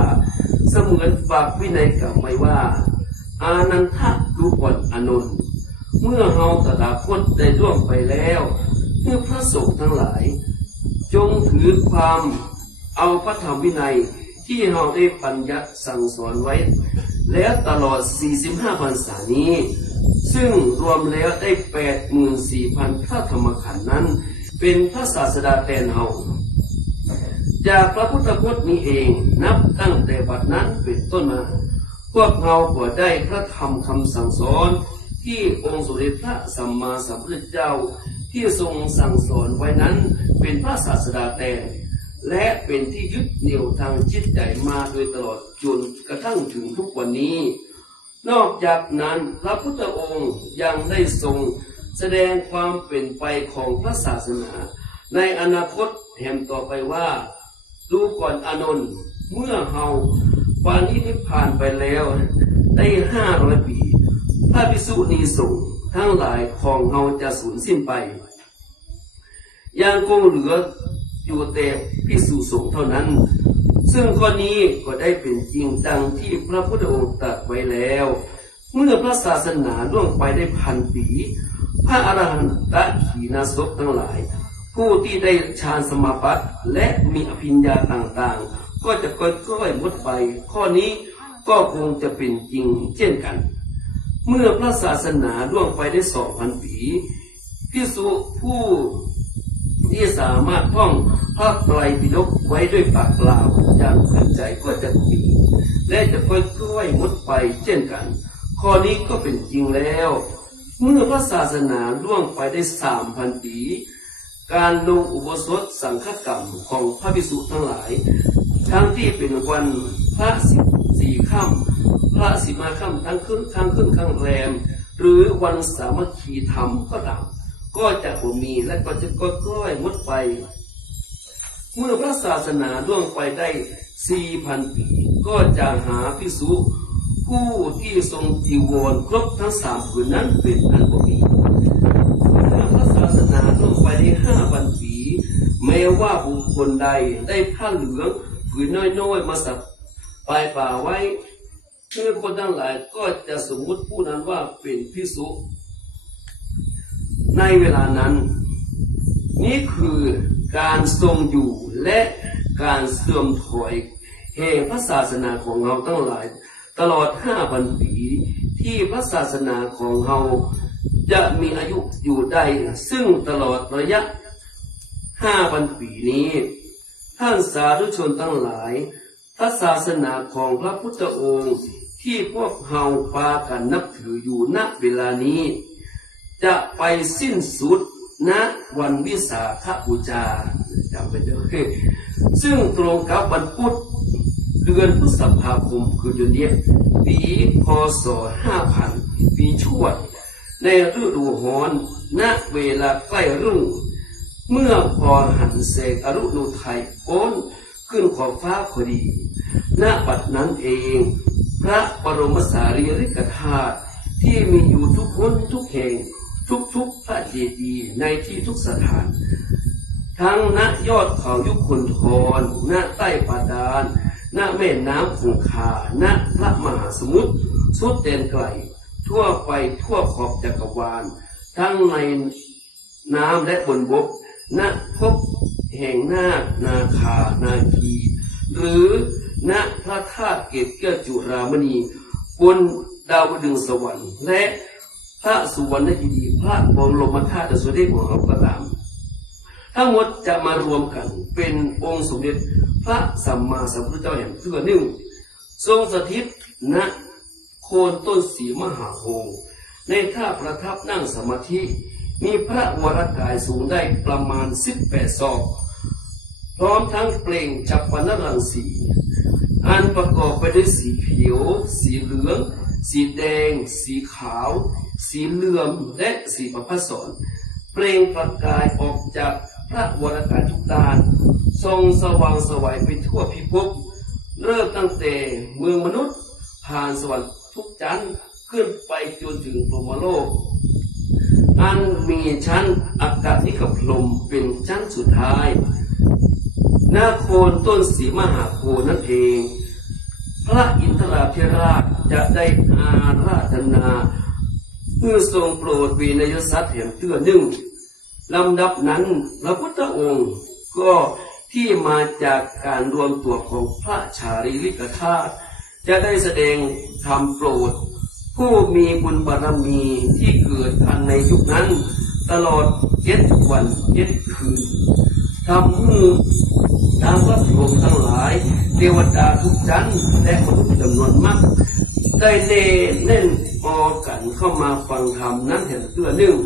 เสมือนฝากวินัยกรรมไว้ว่าอานันทะดูก่อนอานนท์เมื่อเฮาตถาคตได้ล่วงไปแล้วเมื่อพระสงฆ์ทั้งหลายจงถือความเอาพระธรรมวินัยที่เราได้บัญญัติสั่งสอนไว้แล้วตลอด45 พรรษานี้ซึ่งรวมแล้วได้ 84,000 พระธรรมขันธ์นั้นเป็นพระศาสดาแทนเรา จากพระพุทธพจน์นี้เองนับตั้งแต่บัดนั้นเป็นต้นมาพวกเราก็ได้พระธรรมคำสั่งสอนที่องค์สมเด็จพระสัมมาสัมพุทธเจ้าที่ทรงสั่งสอนไว้นั้นเป็นพระศาสดาแต่และเป็นที่ยึดเหนี่ยวทางจิตใจมาโดยตลอดจนกระทั่งถึงทุกวันนี้นอกจากนั้นพระพุทธองค์ยังได้ทรงแสดงความเป็นไปของพระศาสนาในอนาคตแห่งต่อไปว่าดูก่อนอานนท์เมื่อเฮาปานิพพานไปแล้วได้500 ปีพระภิกษุณีสงฆ์ทั้งหลายของเฮาจะสูญสิ้นไปยังคงเหลืออยู่แต่ภิกษุสงฆ์เท่านั้นซึ่งข้อนี้ก็ได้เป็นจริงดังที่พระพุทธองค์ตรัสไว้แล้วเมื่อพระศาสนาล่วงไปได้1,000 ปีพระอรหันตขีณาสพทั้งหลายผู้ที่ได้ฌานสมาบัติและมีอภิญญาต่างๆก็จะค่อยๆหมดไปข้อนี้ก็คงจะเป็นจริงเช่นกันเมื่อพระศาสนาล่วงไปได้ 2,000 ปีภิกษุผู้ที่สามารถท่องพระไตรปิฎกไว้ด้วยปากเปล่าอย่างเข้าใจก็จะมีและจะค่อยๆหมดไปเช่นกันข้อนี้ก็เป็นจริงแล้วเมื่อพระศาสนาล่วงไปได้ 3,000 ปีการลงอุโบสถสังฆกรรมของพระภิกษุทั้งหลายทั้งที่เป็นวันพระ14 ค่ำพระ15 ค่ำทั้งขึ้นข้างแรมหรือวันสามัคคีธรรมก็ตามก็จะบ่มีและก็จะค่อยๆหมดไปเมื่อพระศาสนาล่วงไปได้ 4,000 ปีก็จะหาภิกษุผู้ที่ทรงจีวรครบทั้ง3 ผืนนั้นเป็นอันบ่มีเมื่อพระศาสนาล่วงไปได้ 5,000 ปีแม้ว่าบุคคลใดได้ผ้าเหลืองผืนน้อยๆมาสับปลายป่าไว้เพื่อคนทั้งหลายก็จะสมมุติผู้นั้นว่าเป็นภิกษุในเวลานั้นนี่คือการทรงอยู่และการเสื่อมถอยแห่งพระศาสนาของเราทั้งหลายตลอด 5,000 ปีที่พระศาสนาของเราจะมีอายุอยู่ได้ซึ่งตลอดระยะ 5,000 ปีนี้ท่านสาธุชนทั้งหลายพระศาสนาของพระพุทธองค์ที่พวกเราพากันนับถืออยู่ณเวลานี้จะไปสิ้นสุดณวันวิสาขบูชาจำไว้ด้วยซึ่งตรงกับวันพุธเดือนพฤษภาคมคือเดือนนี้ปีพ.ศ. 5000 ปีชวดในฤดูร้อนณเวลาใกล้รุ่งเมื่อพอหันแสงอรุณไทยโพ้นขึ้นขอบฟ้าพอดีณบัดนั้นเองพระบรมสารีริกธาตุที่มีอยู่ทุกคนทุกแห่งทุกพระเจดีย์ในที่ทุกสถานทั้งณยอดเขายุคลธรณใต้บาดาลณแม่น้ำคงคาณพระมหาสมุทรสุดแดนไกลทั่วไปทั่วขอบจักรวาลทั้งในน้ำและบนบกณภพแห่งนาคนาคานาคีหรือณพระธาตุเกศแก้วจุฬามณีบนดาวดึงสวรรค์และพระสุวรรณยีพระบรมธาตุสมเด็จของเราก็ตามทั้งหมดจะมารวมกันเป็นองค์สมเด็จพระสัมมาสัมพุทธเจ้าแห่งเทือกหนึ่งทรงสถิตณโคนต้นศรีมหาโพธิ์ในท่าประทับนั่งสมาธิมีพระวรกายสูงได้ประมาณ18 ศอกพร้อมทั้งเปล่งจับปนรังสีอันประกอบไปด้วยสีเขียวสีเหลืองสีแดงสีขาวสีเหลืองและสีประภัสสรเปล่งประกายออกจากพระวรกายทุกด้านทรงสว่างไสวไปทั่วพิภพเริ่มตั้งแต่เมืองมนุษย์ผ่านสวรรค์ทุกชั้นขึ้นไปจนถึงพรหมโลกอันมีชั้นอากาศนิคพรหมเป็นชั้นสุดท้ายณโคนต้นศรีมหาโพธิ์นั่นเองพระอินทราธิราชจะได้อาราธนาเพื่อทรงโปรดวีนยสัตว์แห่งเตื้อหนึ่งลำดับนั้นพระพุทธองค์ก็ที่มาจากการรวมตัวของพระชารีริกธาตุจะได้แสดงธรรมโปรดผู้มีบุญบารมีที่เกิดทันในยุคนั้นตลอด7 วัน 7 คืนทำให้ ตามพระพรหมทั้งหลายเทวดาทุกชั้นและมนุษย์จำนวนมากได้เล่นออกันเข้ามาฟังธรรมนั้นเห็นเพื่อหนึ่ง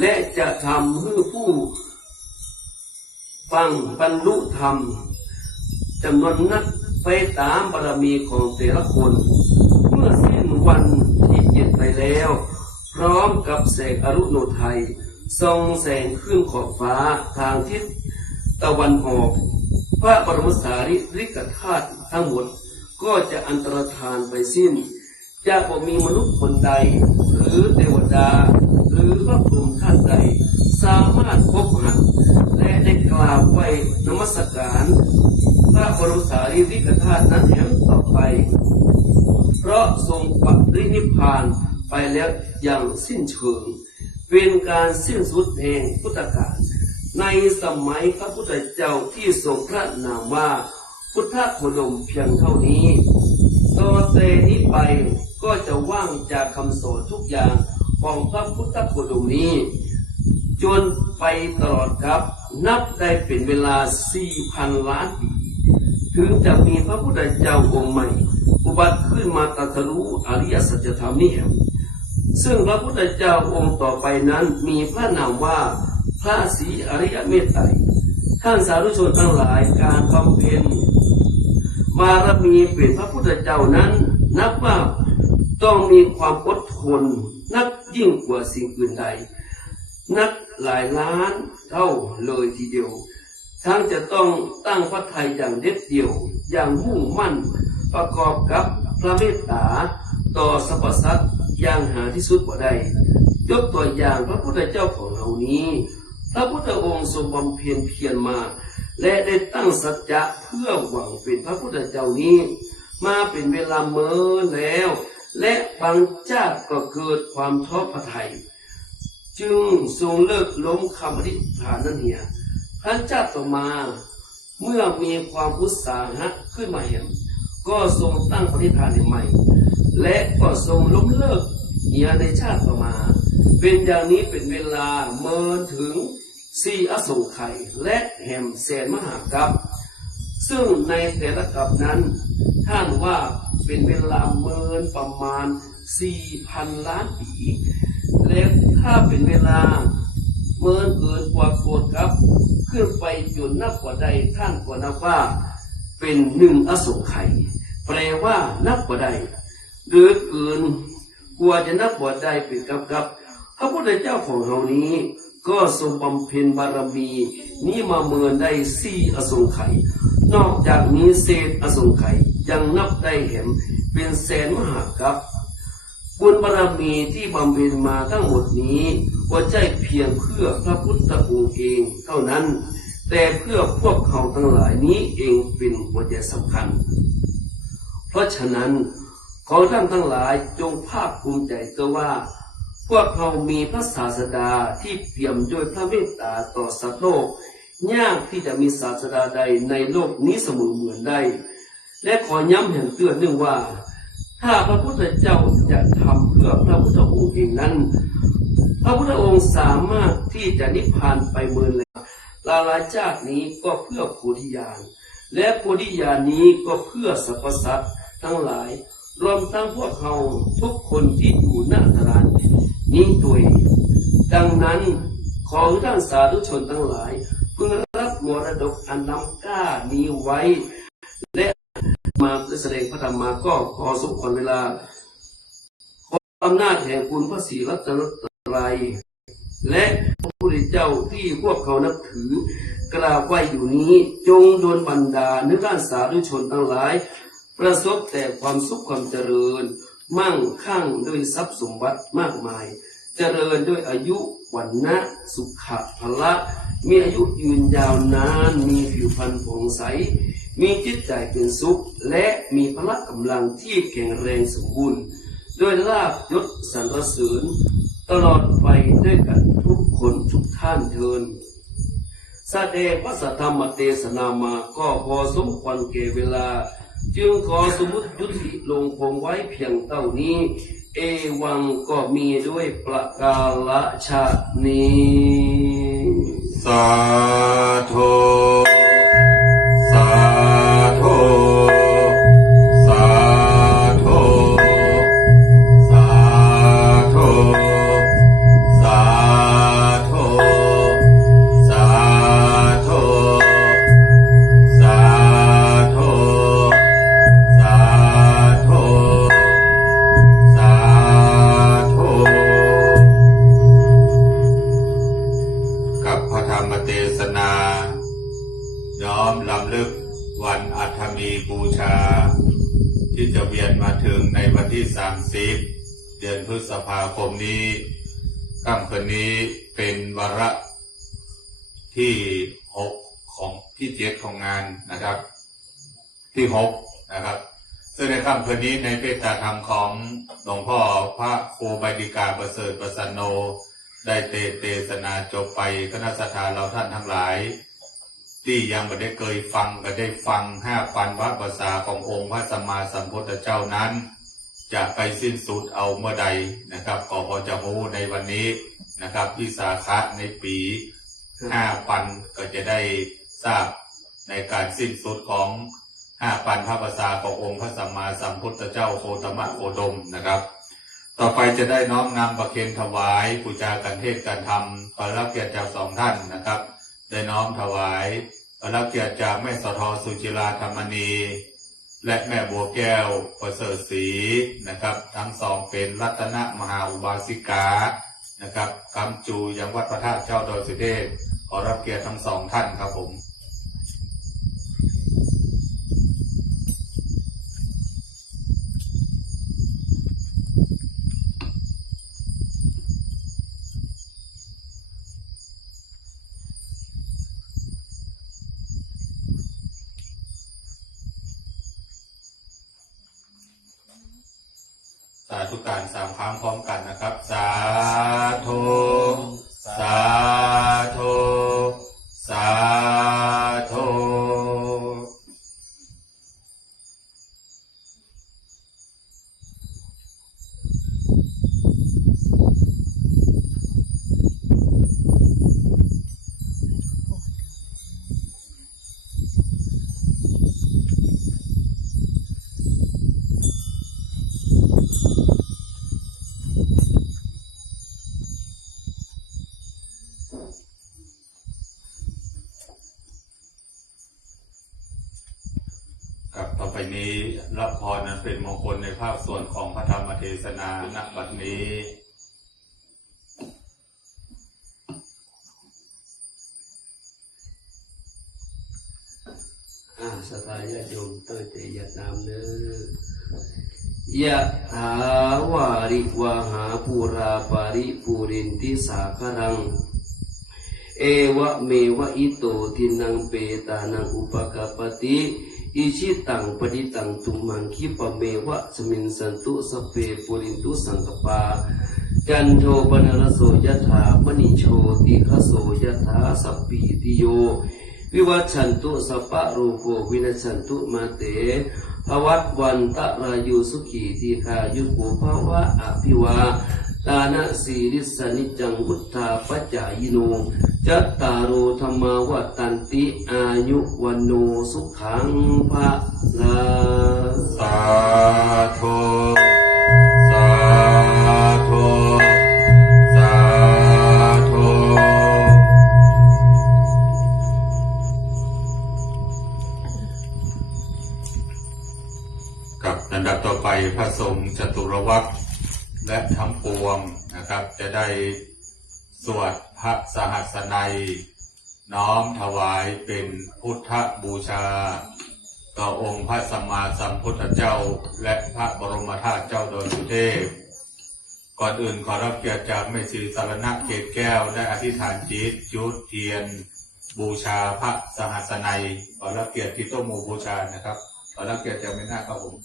และจะทำให้ผู้ฟังบรรลุธรรมจำนวนนักไปตามบารมีของแต่ละคนเมื่อสิ้นวันที่7ไปแล้วพร้อมกับแสงอรุณโนไทยส่องแสงขึ้นขอบฟ้าทางทิศตะวันออกพระบรมสารีริกธาตุทั้งหมดก็จะอันตรธานไปสิ้นจะบ่มีมนุษย์คนใดหรือเทวดาหรือพระพรหมท่านใดสามารถพบหันและได้กราบไหว้นมัสการพระบรมสารีริกธาตุนั้นแห่งต่อไปเพราะทรงปรินิพพานไปแล้วอย่างสิ้นเชิงเป็นการสิ้นสุดแห่งพุทธกาลในสมัยพระพุทธเจ้าที่ทรงพระนามว่าพุทธโคดมเพียงเท่านี้ต่อแต่นี้ไปก็จะว่างจากคำสอนทุกอย่างของพระพุทธโคดมนี้จนไปตลอดครับนับได้เป็นเวลา 4,000 ล้านปีถึงจะมีพระพุทธเจ้าองค์ใหม่อุบัติขึ้นมาตรัสรู้อริยสัจธรรมนี้แห่งซึ่งพระพุทธเจ้าองค์ต่อไปนั้นมีพระนามว่าพระศรีอริยเมตไตรท่านสาธุชนทั้งหลายการบำเพ็ญบารมีเป็นพระพุทธเจ้านั้นนับว่าต้องมีความอดทนนักยิ่งกว่าสิ่งอื่นใดนักหลายล้านเท่าเลยทีเดียวทั้งจะต้องตั้งพระทัยอย่างเด็ดเดี่ยวอย่างมุ่งมั่นประกอบกับพระเมตตาต่อสรรพสัตว์อย่างหาที่สุดบ่ได้ยกตัวอย่างพระพุทธเจ้าของเรานี้พระพุทธองค์ทรงบำเพ็ญเพียรมาและได้ตั้งสัจจะเพื่อหวังเป็นพระพุทธเจ้านี้มาเป็นเวลาเมื่อแล้วและบางชาติก็เกิดความท้อพระทัยจึงทรงเลิกล้มคำอธิษฐานนั้นเหียพระเจ้าต่อมาเมื่อมีความอุตสาหะขึ้นมาเห็นก็ทรงตั้งปณิธานใหม่และก็ทรงล้มเลิกเหียในชาติต่อมาเป็นอย่างนี้เป็นเวลาเมินถึง4 อสงไขยและแห่มแสนมหากัปซึ่งในแต่ละกัปนั้นท่านว่าเป็นเวลาเมินประมาณ 4,000 ล้านปีและถ้าเป็นเวลาเมินเกินกว่าโกฏครับขึ้นไปจนนับกว่าใดท่านก็นับว่าเป็น1 อสงไขยแปลว่านับกว่าใดหรือเกินกว่าจะนับกว่าใดเป็นกับพระพุทธเจ้าของเรานี้ก็ทรงบำเพ็ญบารมีนี้มาเมินได้4 อสงไขยนอกจากนี้เศษอสงไขยยังนับได้เห็นเป็นแสนมหากัปบุญบารมีที่บำเพ็ญมาทั้งหมดนี้ว่าใช่เพียงเพื่อพระพุทธองค์เองเท่านั้นแต่เพื่อพวกเขาทั้งหลายนี้เองเป็นหัวใจสำคัญเพราะฉะนั้นขอท่านทั้งหลายจงภาคภูมิใจตัวว่าพวกเรามีพระศาสดาที่เปี่ยมด้วยพระเมตตาต่อสัตว์โลกยากที่จะมีศาสดาใดในโลกนี้เสมอเหมือนได้และขอย้ำแห่งเตือนหนึ่งว่าถ้าพระพุทธเจ้าจะทำเพื่อพระพุทธองค์เองนั้นพระพุทธองค์สามารถที่จะนิพพานไปเมืองแล้วหลายชาตินี้ก็เพื่อโพธิญาณและโพธิญาณนี้ก็เพื่อสรรพสัตว์ทั้งหลายรวมทั้งพวกเราทุกคนที่อยู่ณสถานนี้ด้วยดังนั้นขอท่านสาธุชนทั้งหลายเพื่อรับมรดกอันล้ำค่านี้ไว้และมาแสดงพระธรรมาก็พอสมควรเวลาขออำนาจแห่งคุณพระศรีรัตนตรัยและพระพุทธเจ้าที่พวกเขานับถือกราบไหว้อยู่นี้จงโดนบันดาลให้ท่านสาธุชนทั้งหลายประสบแต่ความสุขความเจริญมั่งคั่งด้วยทรัพย์สมบัติมากมายเจริญด้วยอายุวันนะสุขะพละมีอายุยืนยาวนานมีผิวพรรณผ่องใสมีจิตใจเป็นสุขและมีพละกำลังที่แข็งแรงสมบูรณ์ด้วยลาภยศสรรเสริญตลอดไปด้วยกันทุกคนทุกท่านเทินแสดงพระสัทธรรมเทศนามาก็พอสมควรแก่เวลาจึงขอสมุติยุติลงคงไว้เพียงเท่านี้เอวังก็มีด้วยประกาศนี้สาธุ ณีบูชาที่จะเวียนมาถึงในวันที่30เดือนพฤษภาคมนี้ค่ำคืนนี้เป็นวาระที่6ของที่7ของงานนะครับที่6นะครับซึ่งในค่ำคืนนี้ในเพตตาธรรมของหลวงพ่อพระครูใบดิกาประเสริฐประสันโนได้เทศนาจบไปคณะสัตยาเราท่านทั้งหลายที่ยังไม่ได้เคยฟังก็ได้ฟัง5 ปันวภาษาขององค์พระสัมมาสัมพุทธเจ้านั้นจะไปสิ้นสุดเอาเมื่อใดนะครับก็พอจะรู้ในวันนี้นะครับวิสาขะในปี5 ปันก็จะได้ทราบในการสิ้นสุดของ5 ปันพระภาษาขององค์พระสัมมาสัมพุทธเจ้าโคตมะโคดมนะครับต่อไปจะได้น้อมนำประเคนถวายบูชาการเทศน์การธรรมขอรับเกียรติจาก2 ท่านนะครับได้น้อมถวายขอรับเกียรติจากแม่สทสุจิราธรรมณีและแม่บัวแก้วประเสริฐศรีนะครับทั้ง2เป็นรัตนมหาอุบาสิกานะครับคำจูยังวัดพระธาตุเจ้าดอยสุเทพขอรับเกียรติทั้ง2 ท่านครับผมสาธุการ3 ครั้งพร้อมกันนะครับสาธุสาธุสาธุต่อไปนี้รับพรนั้นเป็นมงคลในภาคส่วนของพระธรรมเทศนาณบัดนี้สตายาโยมตั้งใจยะนามเนื้อยะถาวาริวาหาปูราปาริปูรินติสาคารังเอวะเมวะอิโตทินังเปตานังอุปกปติอิชิตังปฏิตังตุมังคิปะเมวะสมินสันตุสเปปุรินตุสังกปาจันโทปนรโสยถามณิโชติคโสยถาสัพพิติโยวิวัชชันตุสัพพะโรโควินัสชันตุมาเตภวัตวันตะรายุสุขีทีคายุโกภวะอภิวาตานะสีริสนิจังวุฒาปัจจายโนจัตตารโอธรรมาวัฏันติอายุวันโนสุขังภะลังสาธุสาธุสาธุกับลำดับต่อไปพระสงฆ์จตุรวรรคและทั้งปวงนะครับจะได้สวดพระสหัสนัยน้อมถวายเป็นพุทธบูชาต่อองค์พระสัมมาสัมพุทธเจ้าและพระบรมธาตุเจ้าดอยสุเทพก่อนอื่นขอรับเกียรติจากแม่ชีสารณะเกศแก้วได้อธิษฐานจิตจุดเทียนบูชาพระสหัสนัยขอรับเกียรติที่โต๊ะหมู่บูชานะครับขอรับเกียรติจากแม่นาคครับผม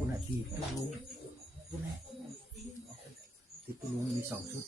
คุณอาทีตุลุงคุณแม่ที่ตุลุงมี2 ชุด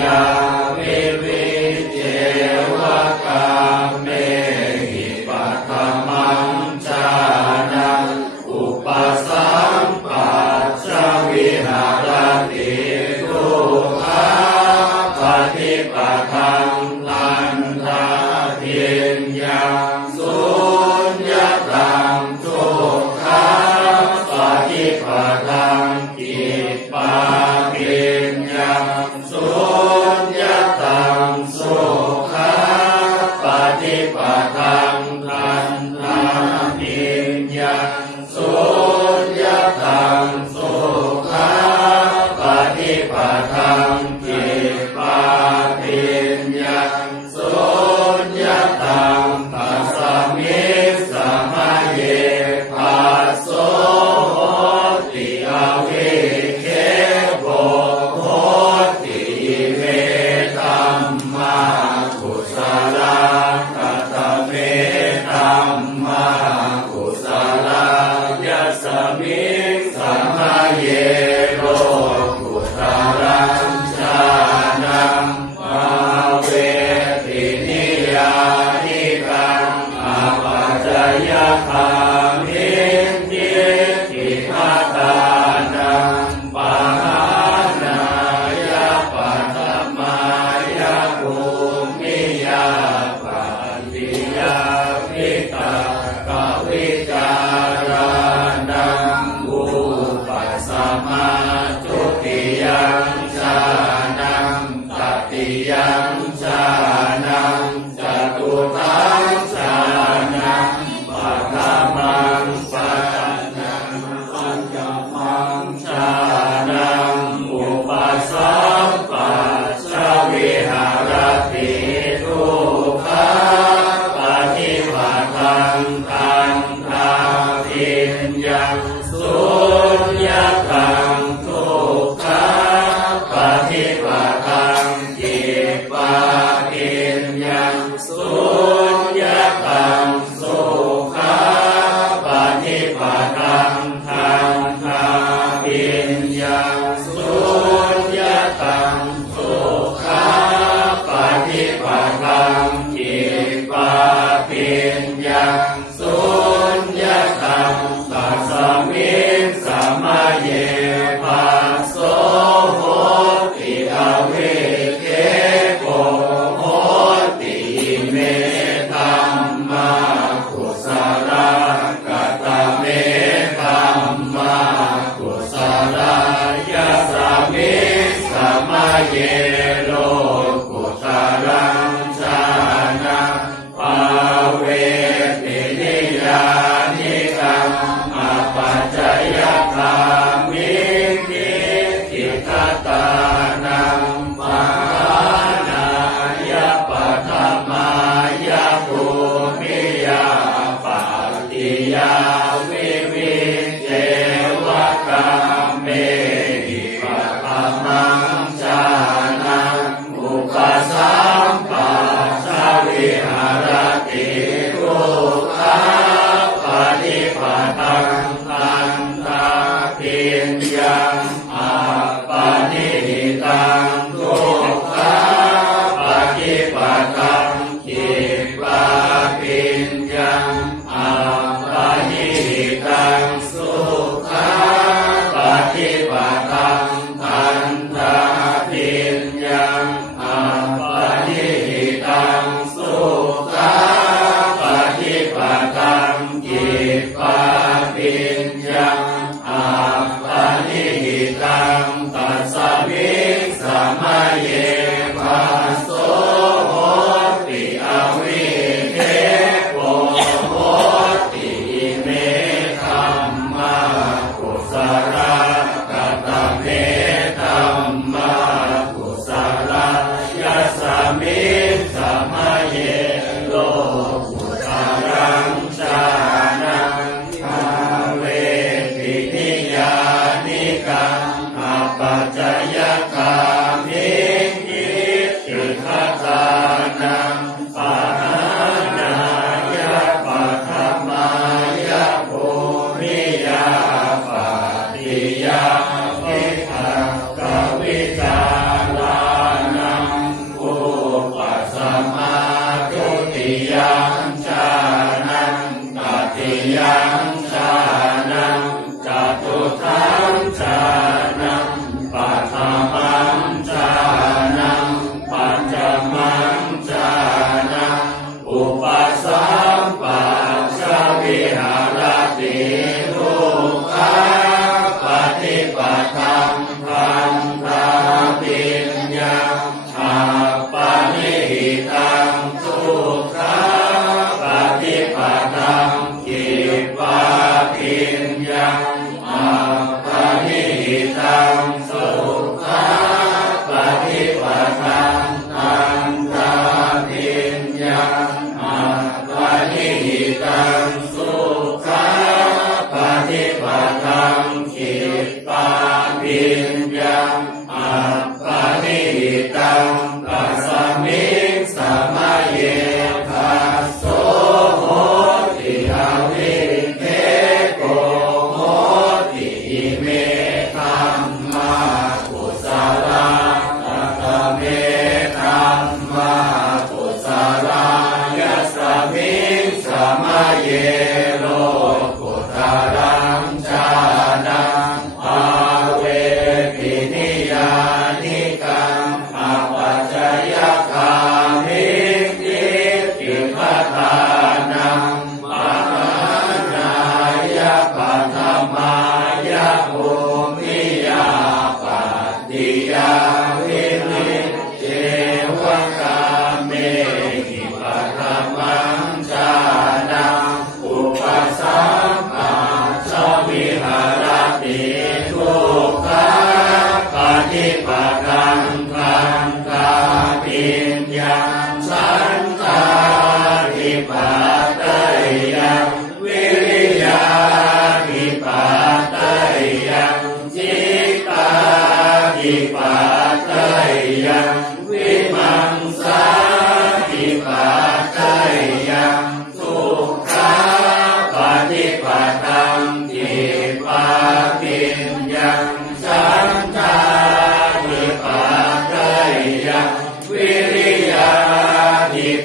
ยาวิวิเจวะกาเมหิปัตตมังจานังอุปสัมปัชชวิหารติทุกขาปฏิปทังลันทาเทียนยังสุญญตังทุกขาปฏิปทังกิปปาปิญญังสุญญตังสุขาปฏิปทังลันทาปิญญังสุญญตังสุขาปฏิปทังกิปปาปิญญังสุญญตังปัสสมิสสมาเยปัสโสติอเวเคโภโหติเวธัมมากุศลกัตเมธัมมากุศลยัสสมิงสมาเยโลกุตรังชานังมาเวตินิยานิกังอาปัจจยคามิทิทิฆาตานังปะหานายาปัตตมายาภูมิยาปัตติยาวิตากวิจารานังอุปสัมมาทุติยังชานังตติยังชานังจตุทังชานังปัฏฐมังปัจจังปัญจมังชานังอุปสัมปัชชวิหารติทุกขาปฏิปทังตันทาปิญญังสุญญตังทุกขาปฏิปทังกิปปาปิญญังสุญญตังสุขาปฏิปทังทันทาปิญญังสุญญตังสุขาปฏิปทังกิปปาปิญญังสุญญตังปัสสมิงสมาเยปัสโสโหติอเวเคโกโหติเมธัมมากุศลกัตเมธัมมากุศลยัสสมิงสมาเยโลกุตรังชานังปาเวตินิยานิกังอาปัจจยคามิทิทิฆาตานังปะหานายาปัตตมายาภูมิยาปัตติยาวิวิเจวะกาเมหิปัตตมังชานังอุปสัมปัชชวิหารติทุกขาปฏิปทังตันตาปิญญังอาปานิหิตังทุกขาปฏิปทังกิปปาปิญญังอาปานิหิตังสุขาปฏิปทังทันตาปิญญังอาปานิหิตังสุขาปฏิปทังกิปปาปิญญังอาปานิหิตังปัสสมิงสมาเยปัสโสโหติอวิเคโกโหติเมธัมมากุศลกัตเมธัมมากุศลยัสสมิงสมาเยโลกุตรังชานังอาเวตินิยานิกังอาปัจจยคามิทิทิฆาตานังปะหานายาปัตถมายาภูมิยาปัตติยาวิตากวิจารานั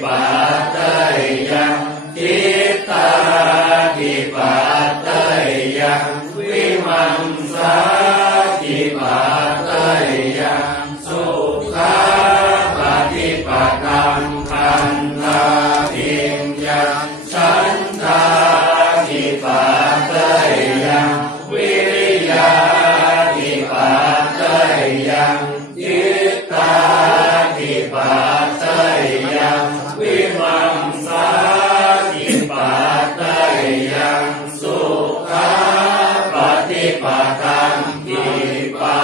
ปัจจยังทิฏฐาธิปัจจยังวิมังสาธิปัจจยังสุขาปฏิปตังคันธาทิมยังฉันทาธิปัจจยังวิริยาธิปัจจยังจิตตาธิปัจจยังวิมังสาธิปัจจยังสุขาปฏิปตังทิปา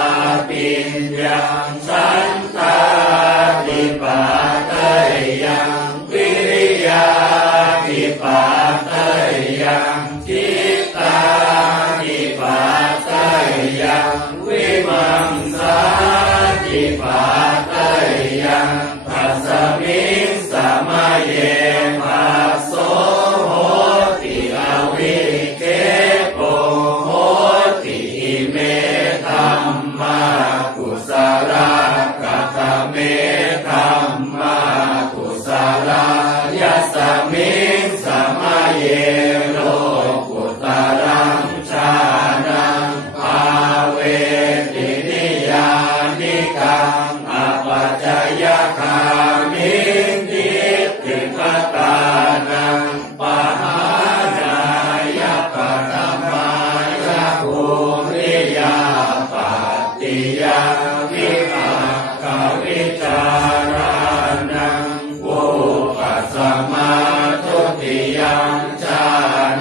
ปิญญาฉันทาธิปัจจยังวิริยาธิปัจจยังจิตตาธิปัจจยังวิมังสาธิปัจจยังตัสสมิงสมัยเยปัสโสโหติอวิเคโปโหติอิเมธัมมากุศลกัตเมธัมมากุศลยัสสมิงสมัยเยโลกุตรังชานังภาเวตินิยานิกังอปัจจยคามินิติคตานังปหานายปตมายภูริยาปัตติยาวิปัสสวิจารานังอุปัสสมาทุติยังชา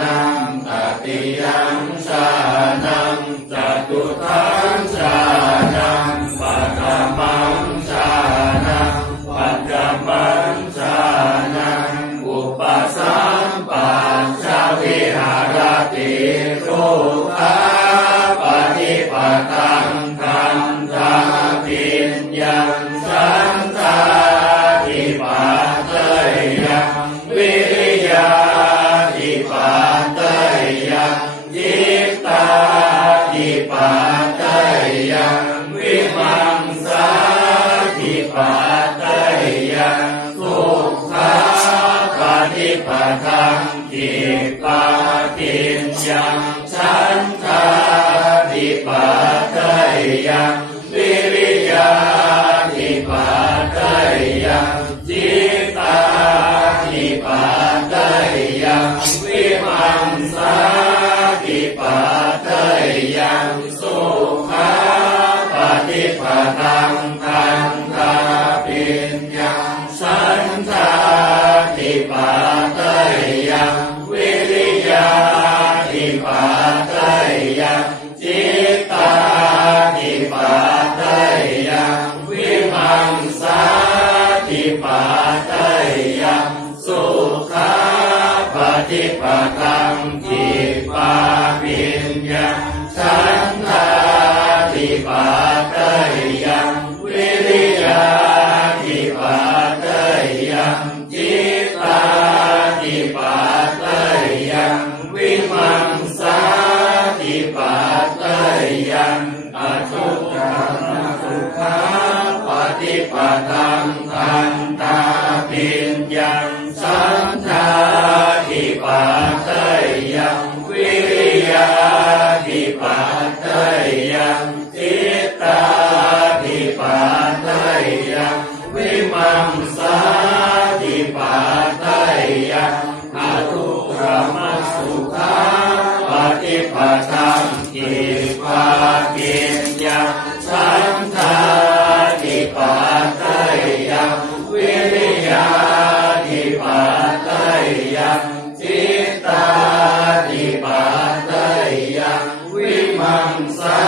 นังตติยังชานังจตุทังชานังปัฏฐมังชานังปัญจมังชานังอุปสัมปันชวิหารติทุกขาปฏิปตังคันธาปิญญังสันทาธิปัจจยังวิริยาธิปัจจยังจิตตาธิปัจจยังวิมังสาธิปัจจยังทุกขาปฏิปตังทิปาปิญญังฉันทาธิปัจจยังวิริยาธิปัจจยังจิตตาธิปัจจยังวิมังสาธิปัจจยังสุขาปฏิปตังคันธาปิญญาฉันทาธิปัจจยังวิริยาธิปัจจยังจิตตาธิปัจจยังวิมังสาธิปัจจยังสุขาปฏิปตังทิปาปิญญาฉันทาธิปัจจยังวิริยาธิปัจจยังจิตตาธิปัจจยังวิมังสาธิปัจจยังอทุกขังสุขาปฏิปตังคันธาปิญญังสันทาธิปัจจยังวิริยาธิปัจจยังจิตตาธิปัจจยังวิมังสาธิปัจจยังอทุกขังสุขาปฏิปตังทิปาปิญญาฉันทาธิปัจจยังวิริยาธิปัจจยังจิตตาธิปัจจยังวิมังสา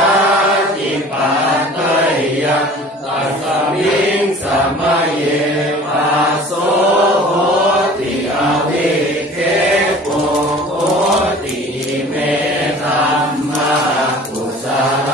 ธิปัจจยังตัสสมิงสมัยเยปัสโสโหติอวิเคโปโหติเมธัมมากุศล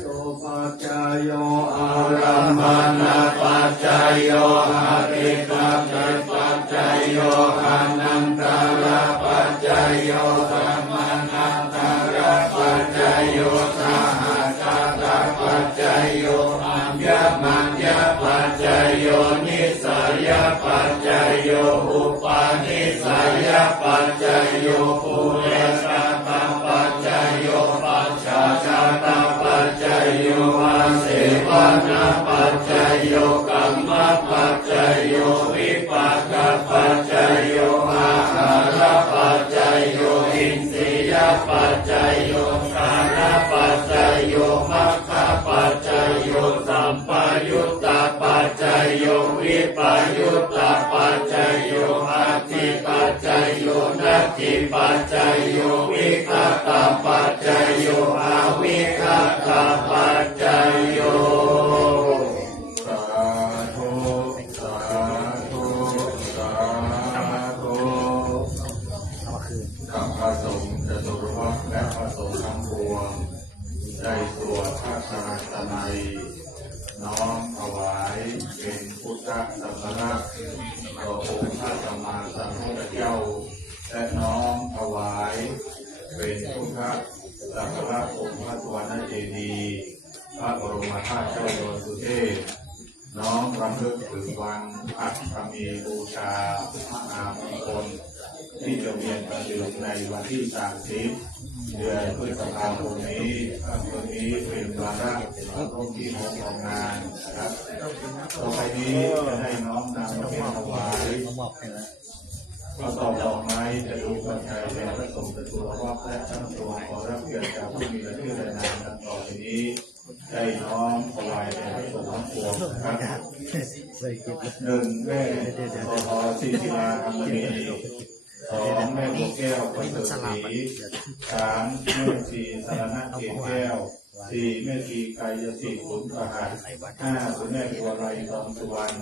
โสปัจจโยอารัมมณปัจจโยอริปัจจปัจจโยอนันตระปัจจโยสัมมานันตระปัจจโยสหัสสะปัจจโยอัญญมัญญปัจ จโยนิสัยปัจจโยอุปาณิสัยปัจจโยปุเรชาตปัจจโยปัจจชาตปัจจโยอาเสวนาปัจจโยกัมมปัจจโยวิปากปัจจโยอาหารปัจจโยอินทรียปัจจโยสารปัจจโยมัคคปัจจโยสัมปยุตตปัจจโยวิปยุตตปัจจโยอาทิปัจจโยนัตถิปัจจโยวิคัตตปัจจโยอาวิคัตตปัจจโยสาธุสาธุสาธุ เอามาคืน ข้าพระสงฆ์จตุรวัตรและพระสงฆ์ทั้งปวงได้สวดพระสหัสนัยน้อมถวายเป็นพุทธสักการะต่อองค์พระสัมมาสัมพุทธเจ้าและน้อมถวายเป็นพุทธสักการะองค์พระสุวรรณเจดีย์พระบรมธาตุเจ้าดวงสุเทพน้อมรำลึกถึงวันอัฐมีบูชามหามงคลที่จะเวียนประเดือนในวันที่30 เดือนพฤษภาคมนี้วันนี้เป็นวาระครบที่6ของงานนะครับต่อไปนี้จะได้น้อมนำมาเป็นถวาย มอบให้แล้ว ก็ต่อดอกไม้จะดูปัจจัยแด่พระสงฆ์จะตัวว่าและทั้งตัวขอรับเกียรติจากผู้มีและชื่อและนามดังต่อไปนี้ได้น้อมถวายแด่พระสงฆ์ทั้งปวงนะครับ เลยเก็บแล้ว หนึ่งแม่ปทศิศิลาธรรมณีสองแม่บัวแก้วประเสริฐศรีสามแม่ชีสารณะเกศแก้วสี่แม่ชีกายสิทธิ์ขุนประหัตห้าคุณแม่บัวไรทองสุวรรณ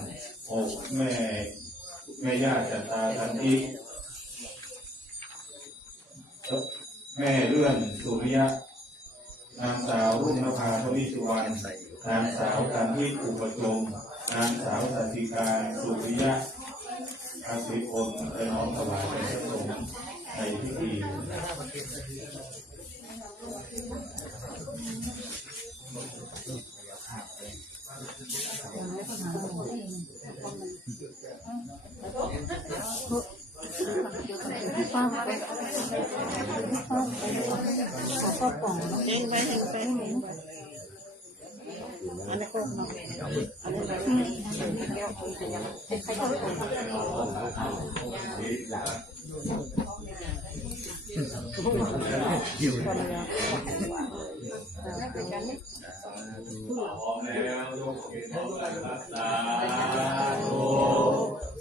หกแม่ย่าจันตาทันทิแม่เลื่อนสุริยะนางสาวรุ่งนภาทวีสุวรรณนางสาวกันวิอุปจงนางสาวสันติการสุริยะอาศิพลและน้อมถวายเป็นพระสงฆ์ในพิธีอยู่ พร้อมแล้วยกเป็นพร้อมกันครับสาธุ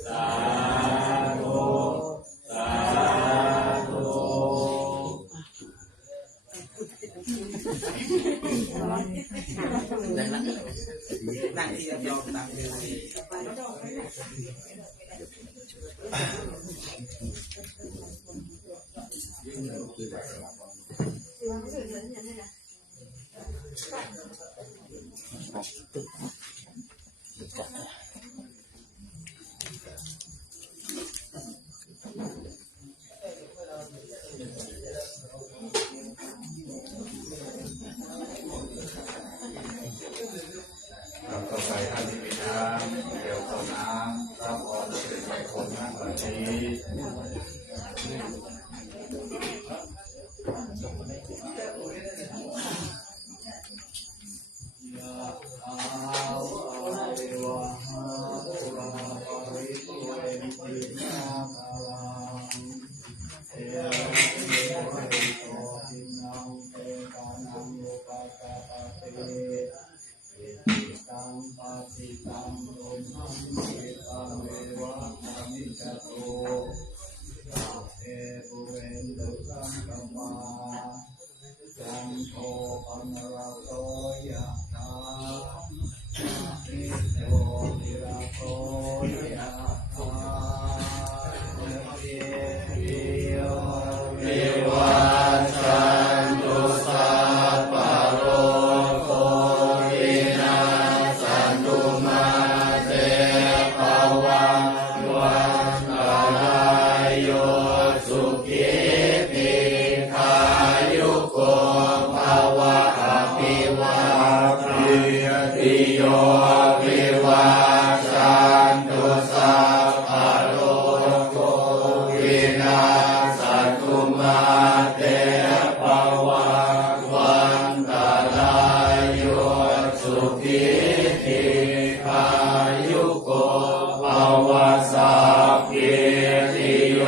สาธุสาธุ นั่งที่ยอมนั่งที่ต่อไปท่านที่มีน้ำเกี่ยวกับน้ำรับพรเป็นมงคลนะวันนี้ วะสัพพิติโย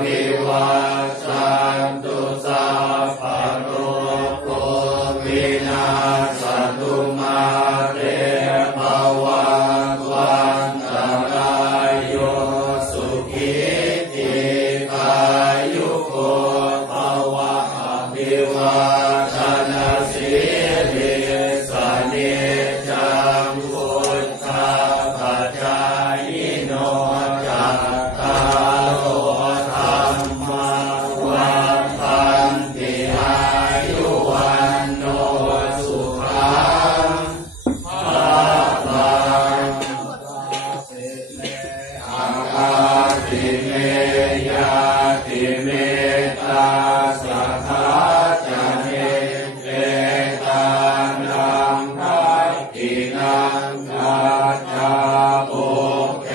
วิวัชชันตุสัพพะโรโควินาศตุมาเตภวัตวันตรายโยสุขิติกายุโกภวะอภิวาทนาสิริสเนจังพุทธาปัจจายโนจัตตารโอธรรมวันตันติอายุวันโนสุขังภาลังอาคาติเมยาติเมตตาสัทธาจเนเตตานังทัตตินังกัจจาปุเต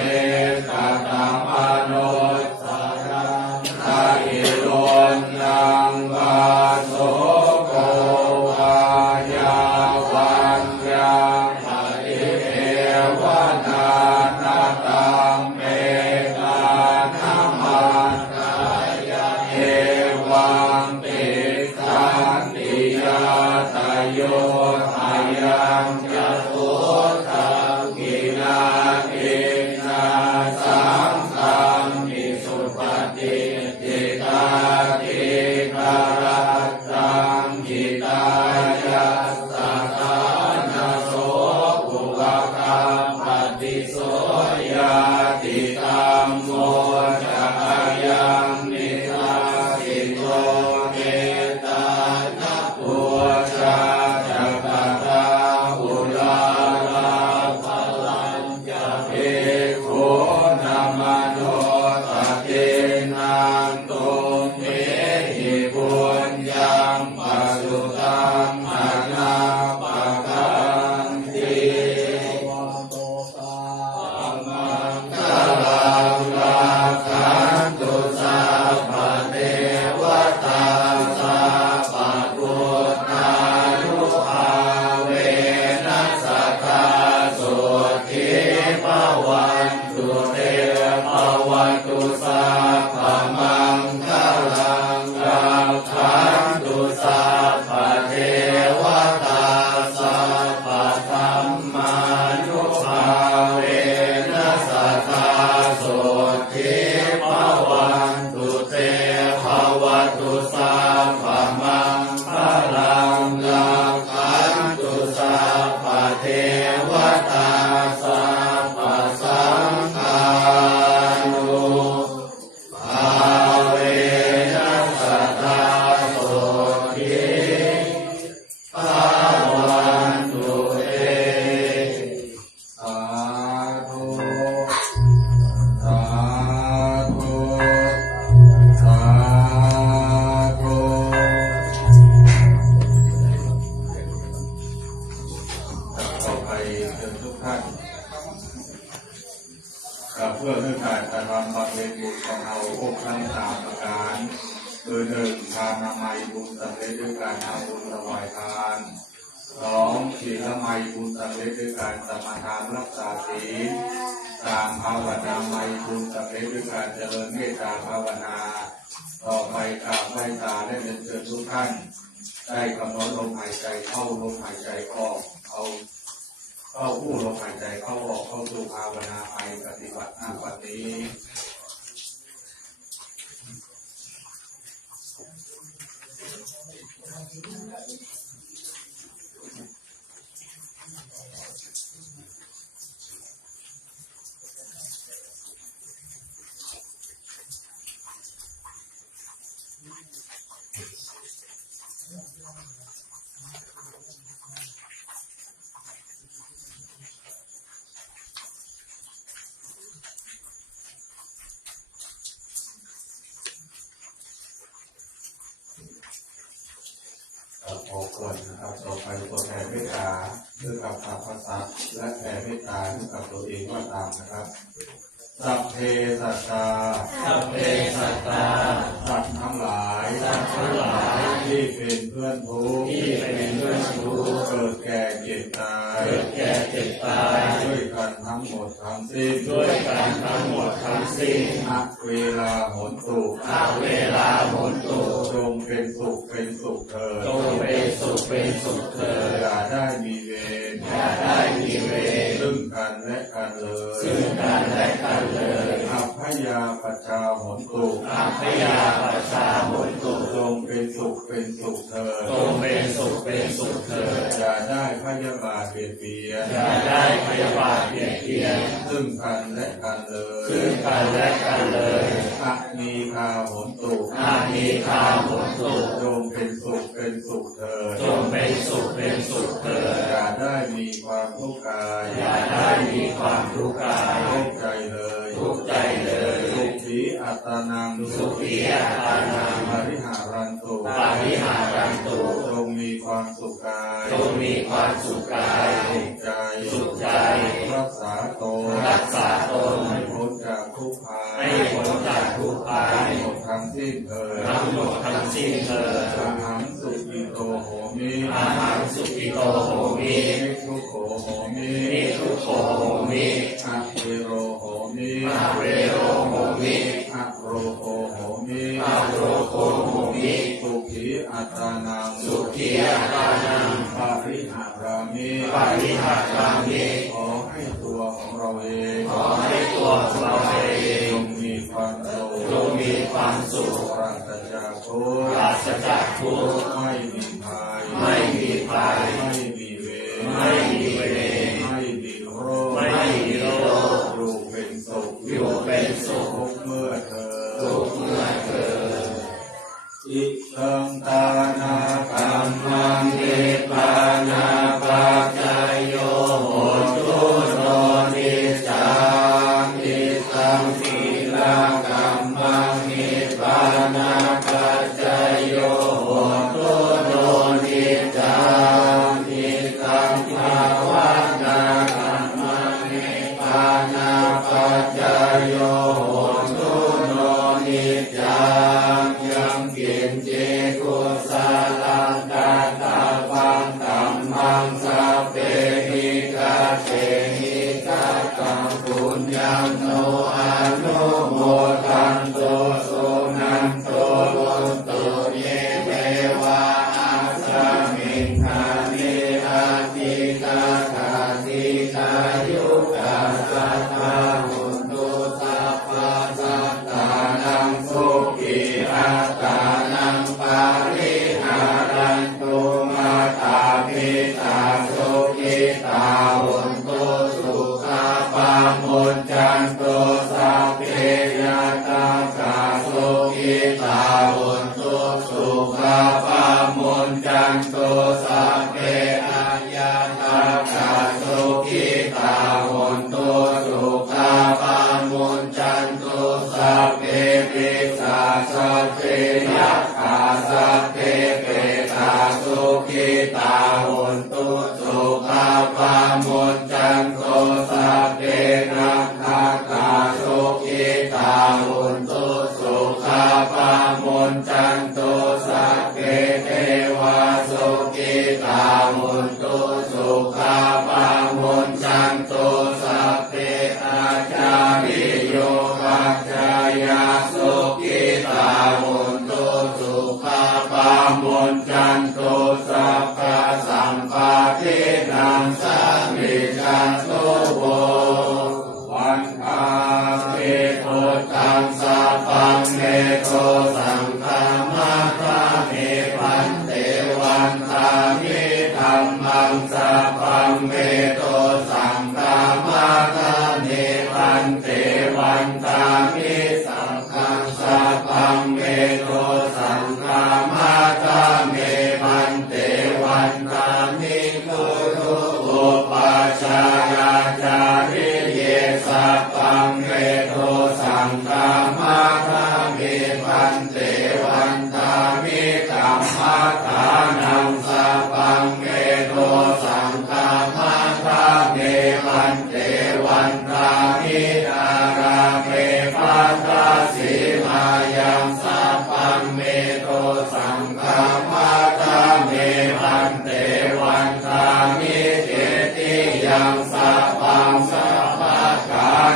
ตตังอนุตตรังนาอิโรนยังวาโสโกวายาวันยังอริเอวนานาตังเมตานามันกายเอวังติสันติยาตโยอายังจะโตตังกินาอินาสังฆังมิสุปฏิติตาติการะตังกิตายาสัทธานาโสภุวะกัมปติโสยาติตัมโมจะยังนิราสิโตเมตานะปุจจาจักตาอุลาลาภลัญญาเอโคนามาโนตเตนังตุเมหิปุญญังปัสสุตังอนาปะกันติมังคลังราคันตุสัพพะเทวตาสัพพะพุทธานุภาเวนัสสะทาสุขีภวันตุเตภวันตุสัพพะมังคลังราคันตุสัพพะเทวตาสัพพะธัมมานุภาเวนัสสะทาสุขีภวันตุเตภวันตุสัพพะมังคลังราคันตุสัพพะเทวตาสัพพะสังฆานุภาเวนัสสะทาสุขีภวันตุเตสาธุสาธุสาธุต่อไปเชิญทุกท่านเพื่อให้การกระทำบำเพ็ญบุญของเราองค์ทั้งสามประการคือหนึ่งทานนามัยบุญสำเร็จด้วยการทำบุญถวายทานสองศีลไมยบุญสำเร็จด้วยการสมาทานรักษาศีลสามภาวนาไมยบุญสำเร็จด้วยการเจริญเมตตาภาวนาต่อไปกราบไหว้ตาและเรียนเชิญทุกท่านได้กำหนดลมหายใจเข้าลมหายใจออกเข้าผู้ลมหายใจเข้าออกเข้าสู่ภาวนาไปปฏิบัติหน้าปัจจุบัน ขอก่อนนะครับต่อไปตัวแผ่เมตตาด้วยกับพระภาษาและแผ่เมตตาด้วยกับตัวเองว่าตามนะครับ สัพเพสัตตาสัพเพสัตตาสัตว์ทั้งหลายสัตว์ทั้งหลายที่เป็นเพื่อนทุกข์ที่เป็นเพื่อนทุกข์เกิดแก่เจ็บตายเกิดแก่เจ็บตายด้วยกันทั้งหมดทั้งสิ้นด้วยกันทั้งหมดทั้งสิ้นณเวลาหนตุณเวลาหนตุจงเป็นสุขเป็นสุขเถิดจงเป็นสุขเป็นสุขเถิดอย่าได้มีเวรอย่าได้มีเวรซึ่งกันและกันเลยซึ่งกันและกันเลยอัพยาปัชชาหนตุอัพยาปัชชาหนตุจงเป็นสุขเป็นสุขเถิดจงเป็นสุขเป็นสุขเถิดอย่าได้พยาบาทเบียดเบียนอย่าได้พยาบาทเบียดเบียนซึ่งกันและกันเลยซึ่งกันและกันเลยอะนีคาหนตุอะนีคาหนตุจงเป็นสุขเป็นสุขเถิดจงเป็นสุขเป็นสุขเถิดอย่าได้มีความทุกข์กายอย่าได้มีความทุกข์กายทุกข์ใจเลยทุกข์ใจเลยสุขีอัตตานังสุขีอัตตานังปริหารันตุปริหารันตุจงมีความสุขกายจงมีความสุขกายสุขใจสุขใจรักษาตนรักษาตนให้พ้นจากทุกข์ภัยให้พ้นจากทุกข์ภัยหมดทั้งสิ้นเถิดทั้งหมดทั้งสิ้นเถิดอาหังสุขิโตโหมิอาหังสุขิโตโหมินิทุโขโหมินิทุโขโหมิอะเวโรโหมิอะเวโรโหมิอะโรโคโหมิอะโรโคโหมิสุขีอัตตานังสุขีอัตตานังปาริหารามิปาริหารามิขอให้ตัวของเราเองขอให้ตัวของเราเองจงมีความสุขจงมีความสุขปราศจากทุกข์ปราศจากทุกข์ไม่มีภัยไม่มีภัยไม่มีเวรไม่มีเวรไม่มีโรคไม่มีโรคอยู่เป็นสุขอยู่เป็นสุขทุกเมื่อเธอทุกเมื่อเธออิทังตานาคัมมังเนปานาปัจจายโยโหตุโนนิจังอิทังศีลาคัมมังเนปานาปัจจายโยโหตุโนนิจังอิทังภาวนาคัมมังเนปานาปัจจายโยโหตุโนนิจังยังกินเจกุสาลังกาตาปังตัมมังสัพเพหิกาเตหิกาตังปุญญังโนอนุโมทันโตสุนันโตโลตุเยเทวาอาสามิงคานิอาทิตาคาทิตายุกาสัทธาหุนตุสัพพะสัตตานังสุขีอัตตานังปาริหารันตุมาตาปิตาสุขิตาหุนตุสุขาปามุญจันโตสัพเพยตาสาสุขิตาหุนตุสุขาปามุญจันโตสัพเพอาญาตาสาสุขิตาหุนตุสุขาปามุญจันโตสัพเพปิสาสัพเพยัคฆาสัพเพเปตาสุขิตาหุนตุสุขาปามุญจันโตสัพเพนักขาตาสุขิตาหุนตุสุขาปามุญจันโตสัพเพเทวาสุขิตาหุนตุสุขาปามุญจันโตสัพเพอาจาริโยปัจจายาสุขิตาหุนตุสุขาปามุญจันโตสัพพะสัมปะเทนังสัมมิจันโตโววันอาเทโตตังสัพพังเมโตสังฆามาคาเมพันเตวันตามิธัมมังสัพพังเมโตสังฆามาคาเมพันเตวันตามิสังฆังสัพพังเมโตสังฆามาคาเมพันเตวันตามิกุตุอุปาชายาจาริเยสัพพังเมโตสังฆามาคาเมพันเตวันตามิธัมมาทานังสัพพังเมโตสังฆามาคาเมพันเตวันตามิอารา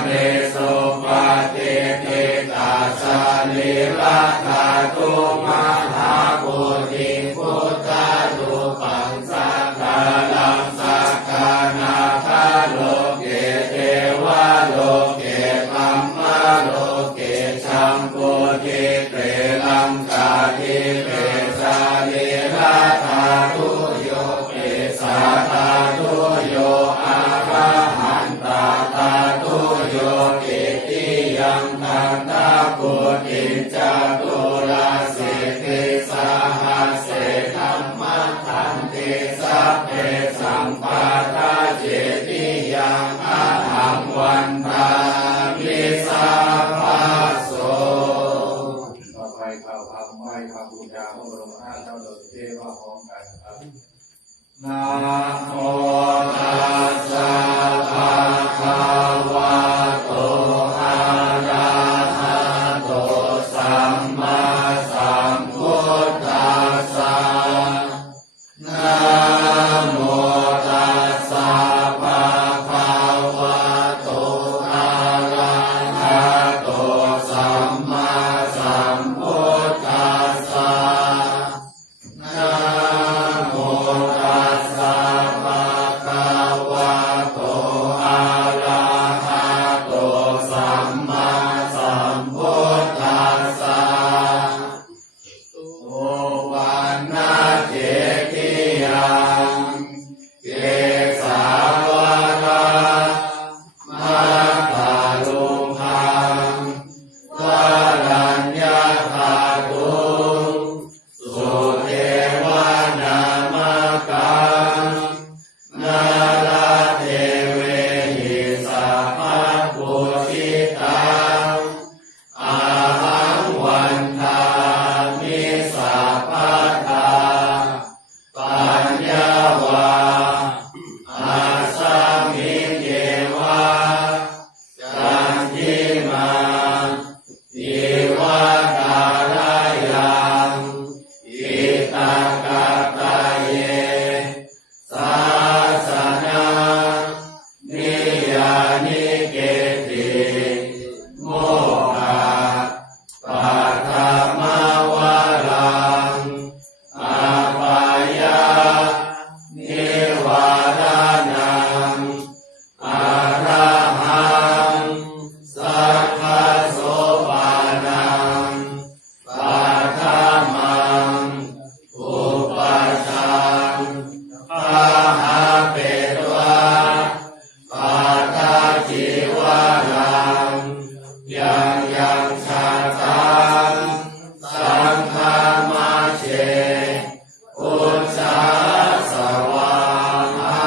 เนสุปฏิทิตาสลิละธาตุมหาปุริพุทธานุปังสักกาลังสักกานาคาโลเกเทวะโลเกธัมมาโลเกชัมพุทิเตลังกาทิเตสาลิละธาตุโยเกสาธาตุโยอาระหันตาธาตุโยติติยังทันตาปุติจตุลาสิติสาหัสเสธัมมัทธันติสัพเพสัมปาทาเจติยังอาหังวันตามิสัพพะโสต่อไปข่าวพระไหว้พระบูชาพระบรมธาตุเจ้าโดยเทวะพร้อมกันครับนะโมตัสสะภะคะวะโตอะระหะโตสัมมาสัมพุทธัสสะนะโมตัสสะภะคะวะโตอะระหะโตสัมมาสัมพุทธัสสะนะโมตัสสะภะคะวะโตอะระหะโตสัมมาสัมพุทธัสสะโอวันนาเจติยังเกสาวรามาตาลุพังวารัญญาธาตุสุเทวานามกังนาราเทเวหิสัพพะปุชิตังอาหังวันทามิสัพพะทาปัญญาวาอาสามิเยวาจันทิมาอิวาตารายังอิตากาตาเยสาสนานิยานิเกติโมหะปัทธมาวารังอาปายานิวารานังอาระหังสัพพะโสปานังปัทธมังอุปัชฌังปะหาเปตวะปัทธจิวารังยังยังชาตังสังฆามาเชอุจจาสวาหา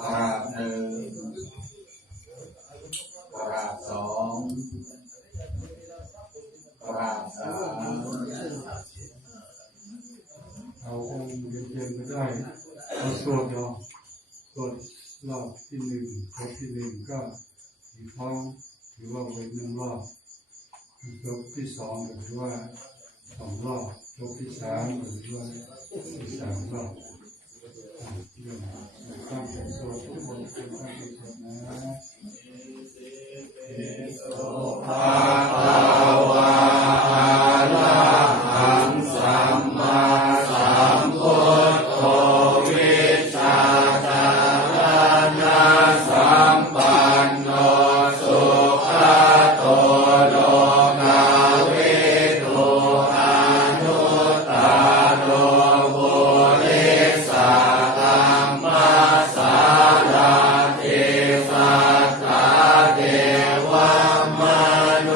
ภาคหนึ่งภาคสองภาคสาม เราคงเย็นๆไปได้เราสวดเนาะสวดรอบที่หนึ่งรอบที่หนึ่งก็ถือท้องถือว่าเป็นหนึ่งรอบรอบที่สองถือว่าสองรอบรอบที่สามถือว่าสามรอบเรื่องตั้งใจสวดทุกคนเป็นตั้งใจสวดนะภะคะวะอะระหังสัมมาสัมพุทโธวิชชาจารณะสัมปันโนสุขโตโลกาวิทูอนุตตโรบุริสตัมมาสาราติสัทธาเทวมนุ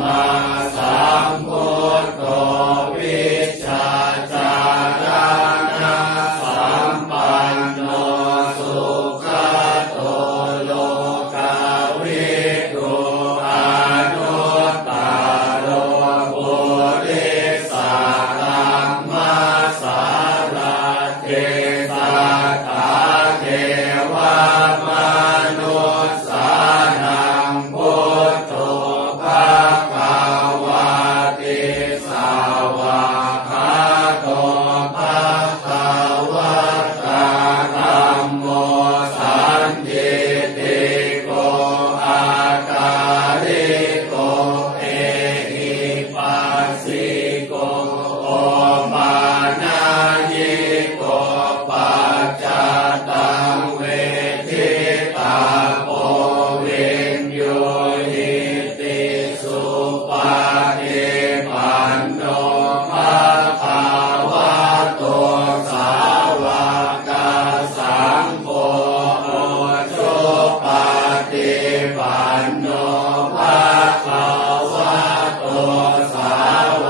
มาสัมพุทโธวิชชาจารณะสัมปันโนสุขโตโลกาวิทูอนุตตโรปุริสธัมมาสารเทสัทธาเทวมนุสสานังพุทโธภควาติสาวกขาโตภควตาธัมโมสันทิติโกอาการิโกเอหิปัสสิโกโอปานายิโกปัจจตังเวทิตาโปวินโยหิติสุปาฏิปันโนภะคะวะโตสาวกสังโฆสุปาฏิปันโนภะคะวะโตสาว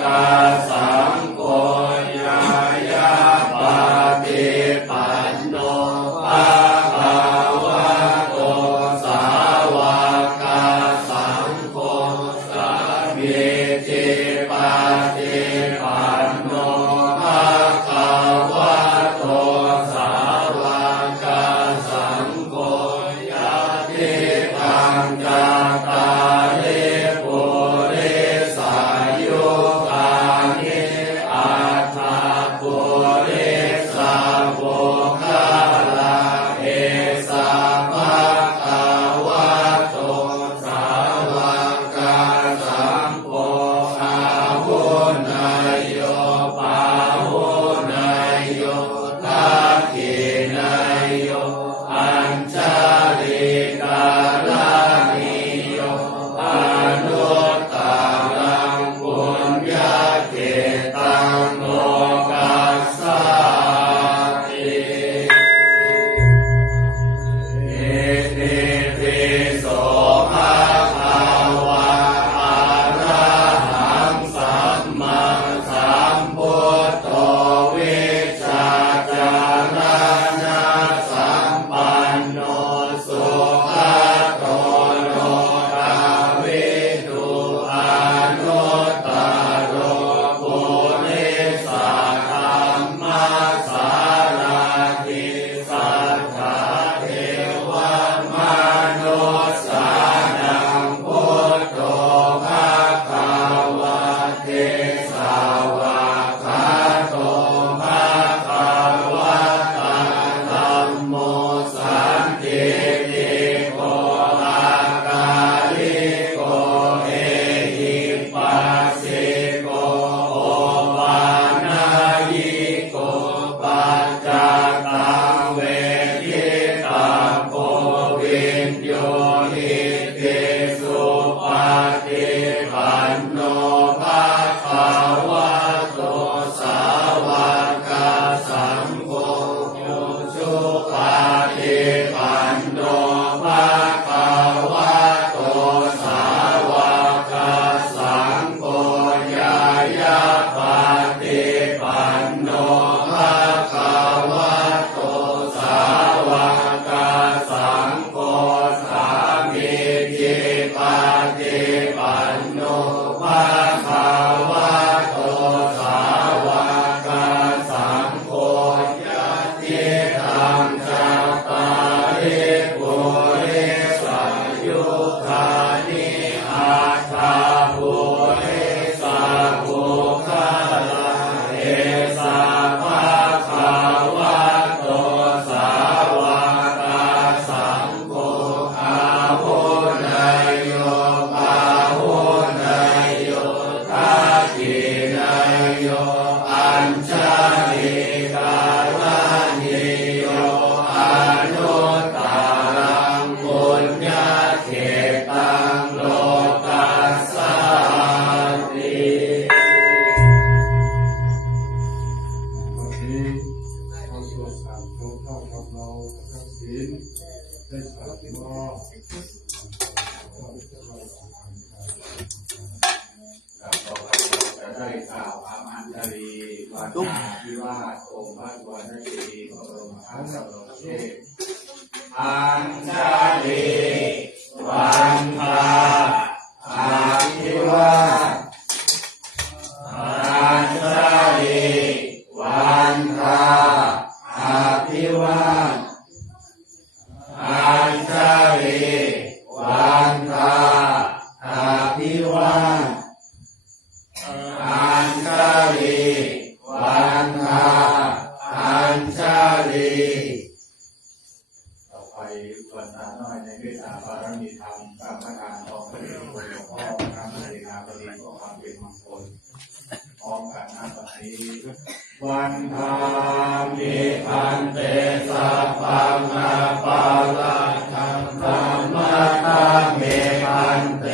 กสังโฆยายาปฏิปันโนภะคะวะโตสาวกสังโฆสัมมิทิปฏิปันโนภะคะวะโตสาวกสังโฆยะติตังจัตตาริปุริสายุคานิอัตถปุริสาภุคาลาเอสะภะคะวะโตสาวกสังโฆอาหุนายโยปาหุนายโยทักขินายโยอัญชาลิกาลานิโยอนุตตรังปุญญเกตังโลกัสสาติ เอติปิโสภะคะวะอะระหังสัมมาสัมพุทโธวิชชาจารณะสัมปันโนสุขโตโลกาวิทูอนุตตโรปุริสธัมมาสารทิสัทธาเทวมนุสสานังพุทโธภควเทสาวกขาโตภควตาธัมโมสันทิติโกอาการิโกเอหิปัสสิโกโอปานายิโกปัจจตังเวทิตาโปวินโยหิติสุปาฏิปันโนภะคะวะโตสาวกสังโฆสุปาฏิปันโนภะคะวะโตสาวกสังโฆยายาปฏิปันโนภะคะวะโตสาวกสังโฆสัมมิทิปฏิปันโนภะคะวะโตสาวกสังโฆยะติตังจัตตาริปุริสายุคานิอัตถปุริสาภุคาลาเอสะภะคะวะโตสาวกสังโฆอาหุนายโยปาหุนาย ตุ้มวิวาทองค์พระวรรณเจดีย์บรมธาตุสโลเทพอัญชลีวันทาอาภิวาทอัญชลีวันทาอาภิวาทอัญชลีวันทาอาภิวาทอัญชลีวันทาอัญชลีต่อไปวันตาน้อยในเวทาบารมีธรรมกรรมฐานของพระเดชพระหลวงพ่อพระมหาเถรบดีขอความเป็นมงคลพร้อมกันณบัดนี้วันธามิพันเตสัพพังอาปาลาธัมมะตาเมพันเต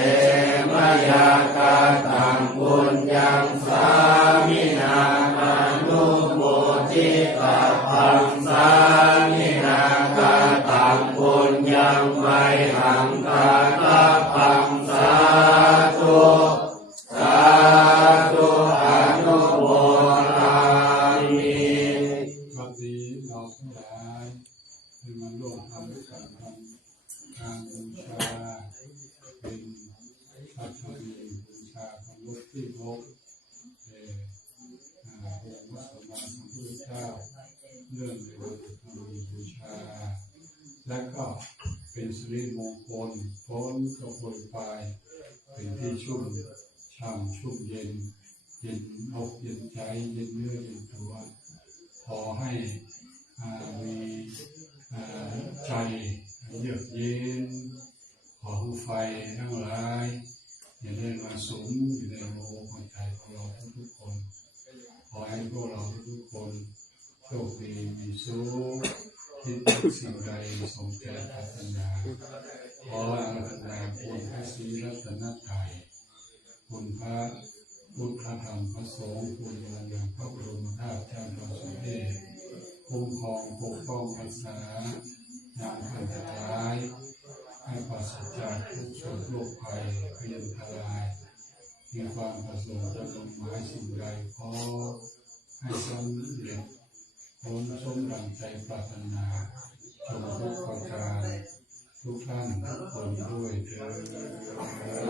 มยากาตังบุญยังสามินามานุโมจิตาปังสามินากาตังบุญยังไมหังกาตาปังสาธุสาธุอนุโมทามิ วันนี้เราทั้งหลายได้มาร่วมทำด้วยกันทำการบูชาเป็นพัฒนีบูชาของลูกที่พบองค์พระสัมมาสัมพุทธเจ้าเรื่องในวันทำบูชาและก็เป็นสิริมงคลพ้นกระโปรยปลายเป็นที่ชุ่มช่ำชุ่มเย็นเย็นอกเย็นใจเย็นเนื้อเย็นตัวขอให้มีใจเยือกเย็นขอผู้ไฟทั้งหลายอย่าได้มาสุมอยู่ในโลกหัวใจของเราทุกคนขอให้พวกเราทุกคนโชคดีมีสุขคิดสิ่งใดสมใจปรารถนาขออาราธนาคุณพระศรีรัตนตรัยคุณพระพุทธธรรมพระสงฆ์คุณอย่างพระบรมธาตุเจ้าพระสุเทพคุ้มครองปกป้องรักษาอย่างอันตรายให้ปราศจากทุกโศกโรคภัยพยันตรายมีความประสงค์จะลงหมายสิ่งใดขอให้สำเร็จผลสมดังใจปรารถนาจงทุกประการทุกท่านทุกคนด้วยเถิด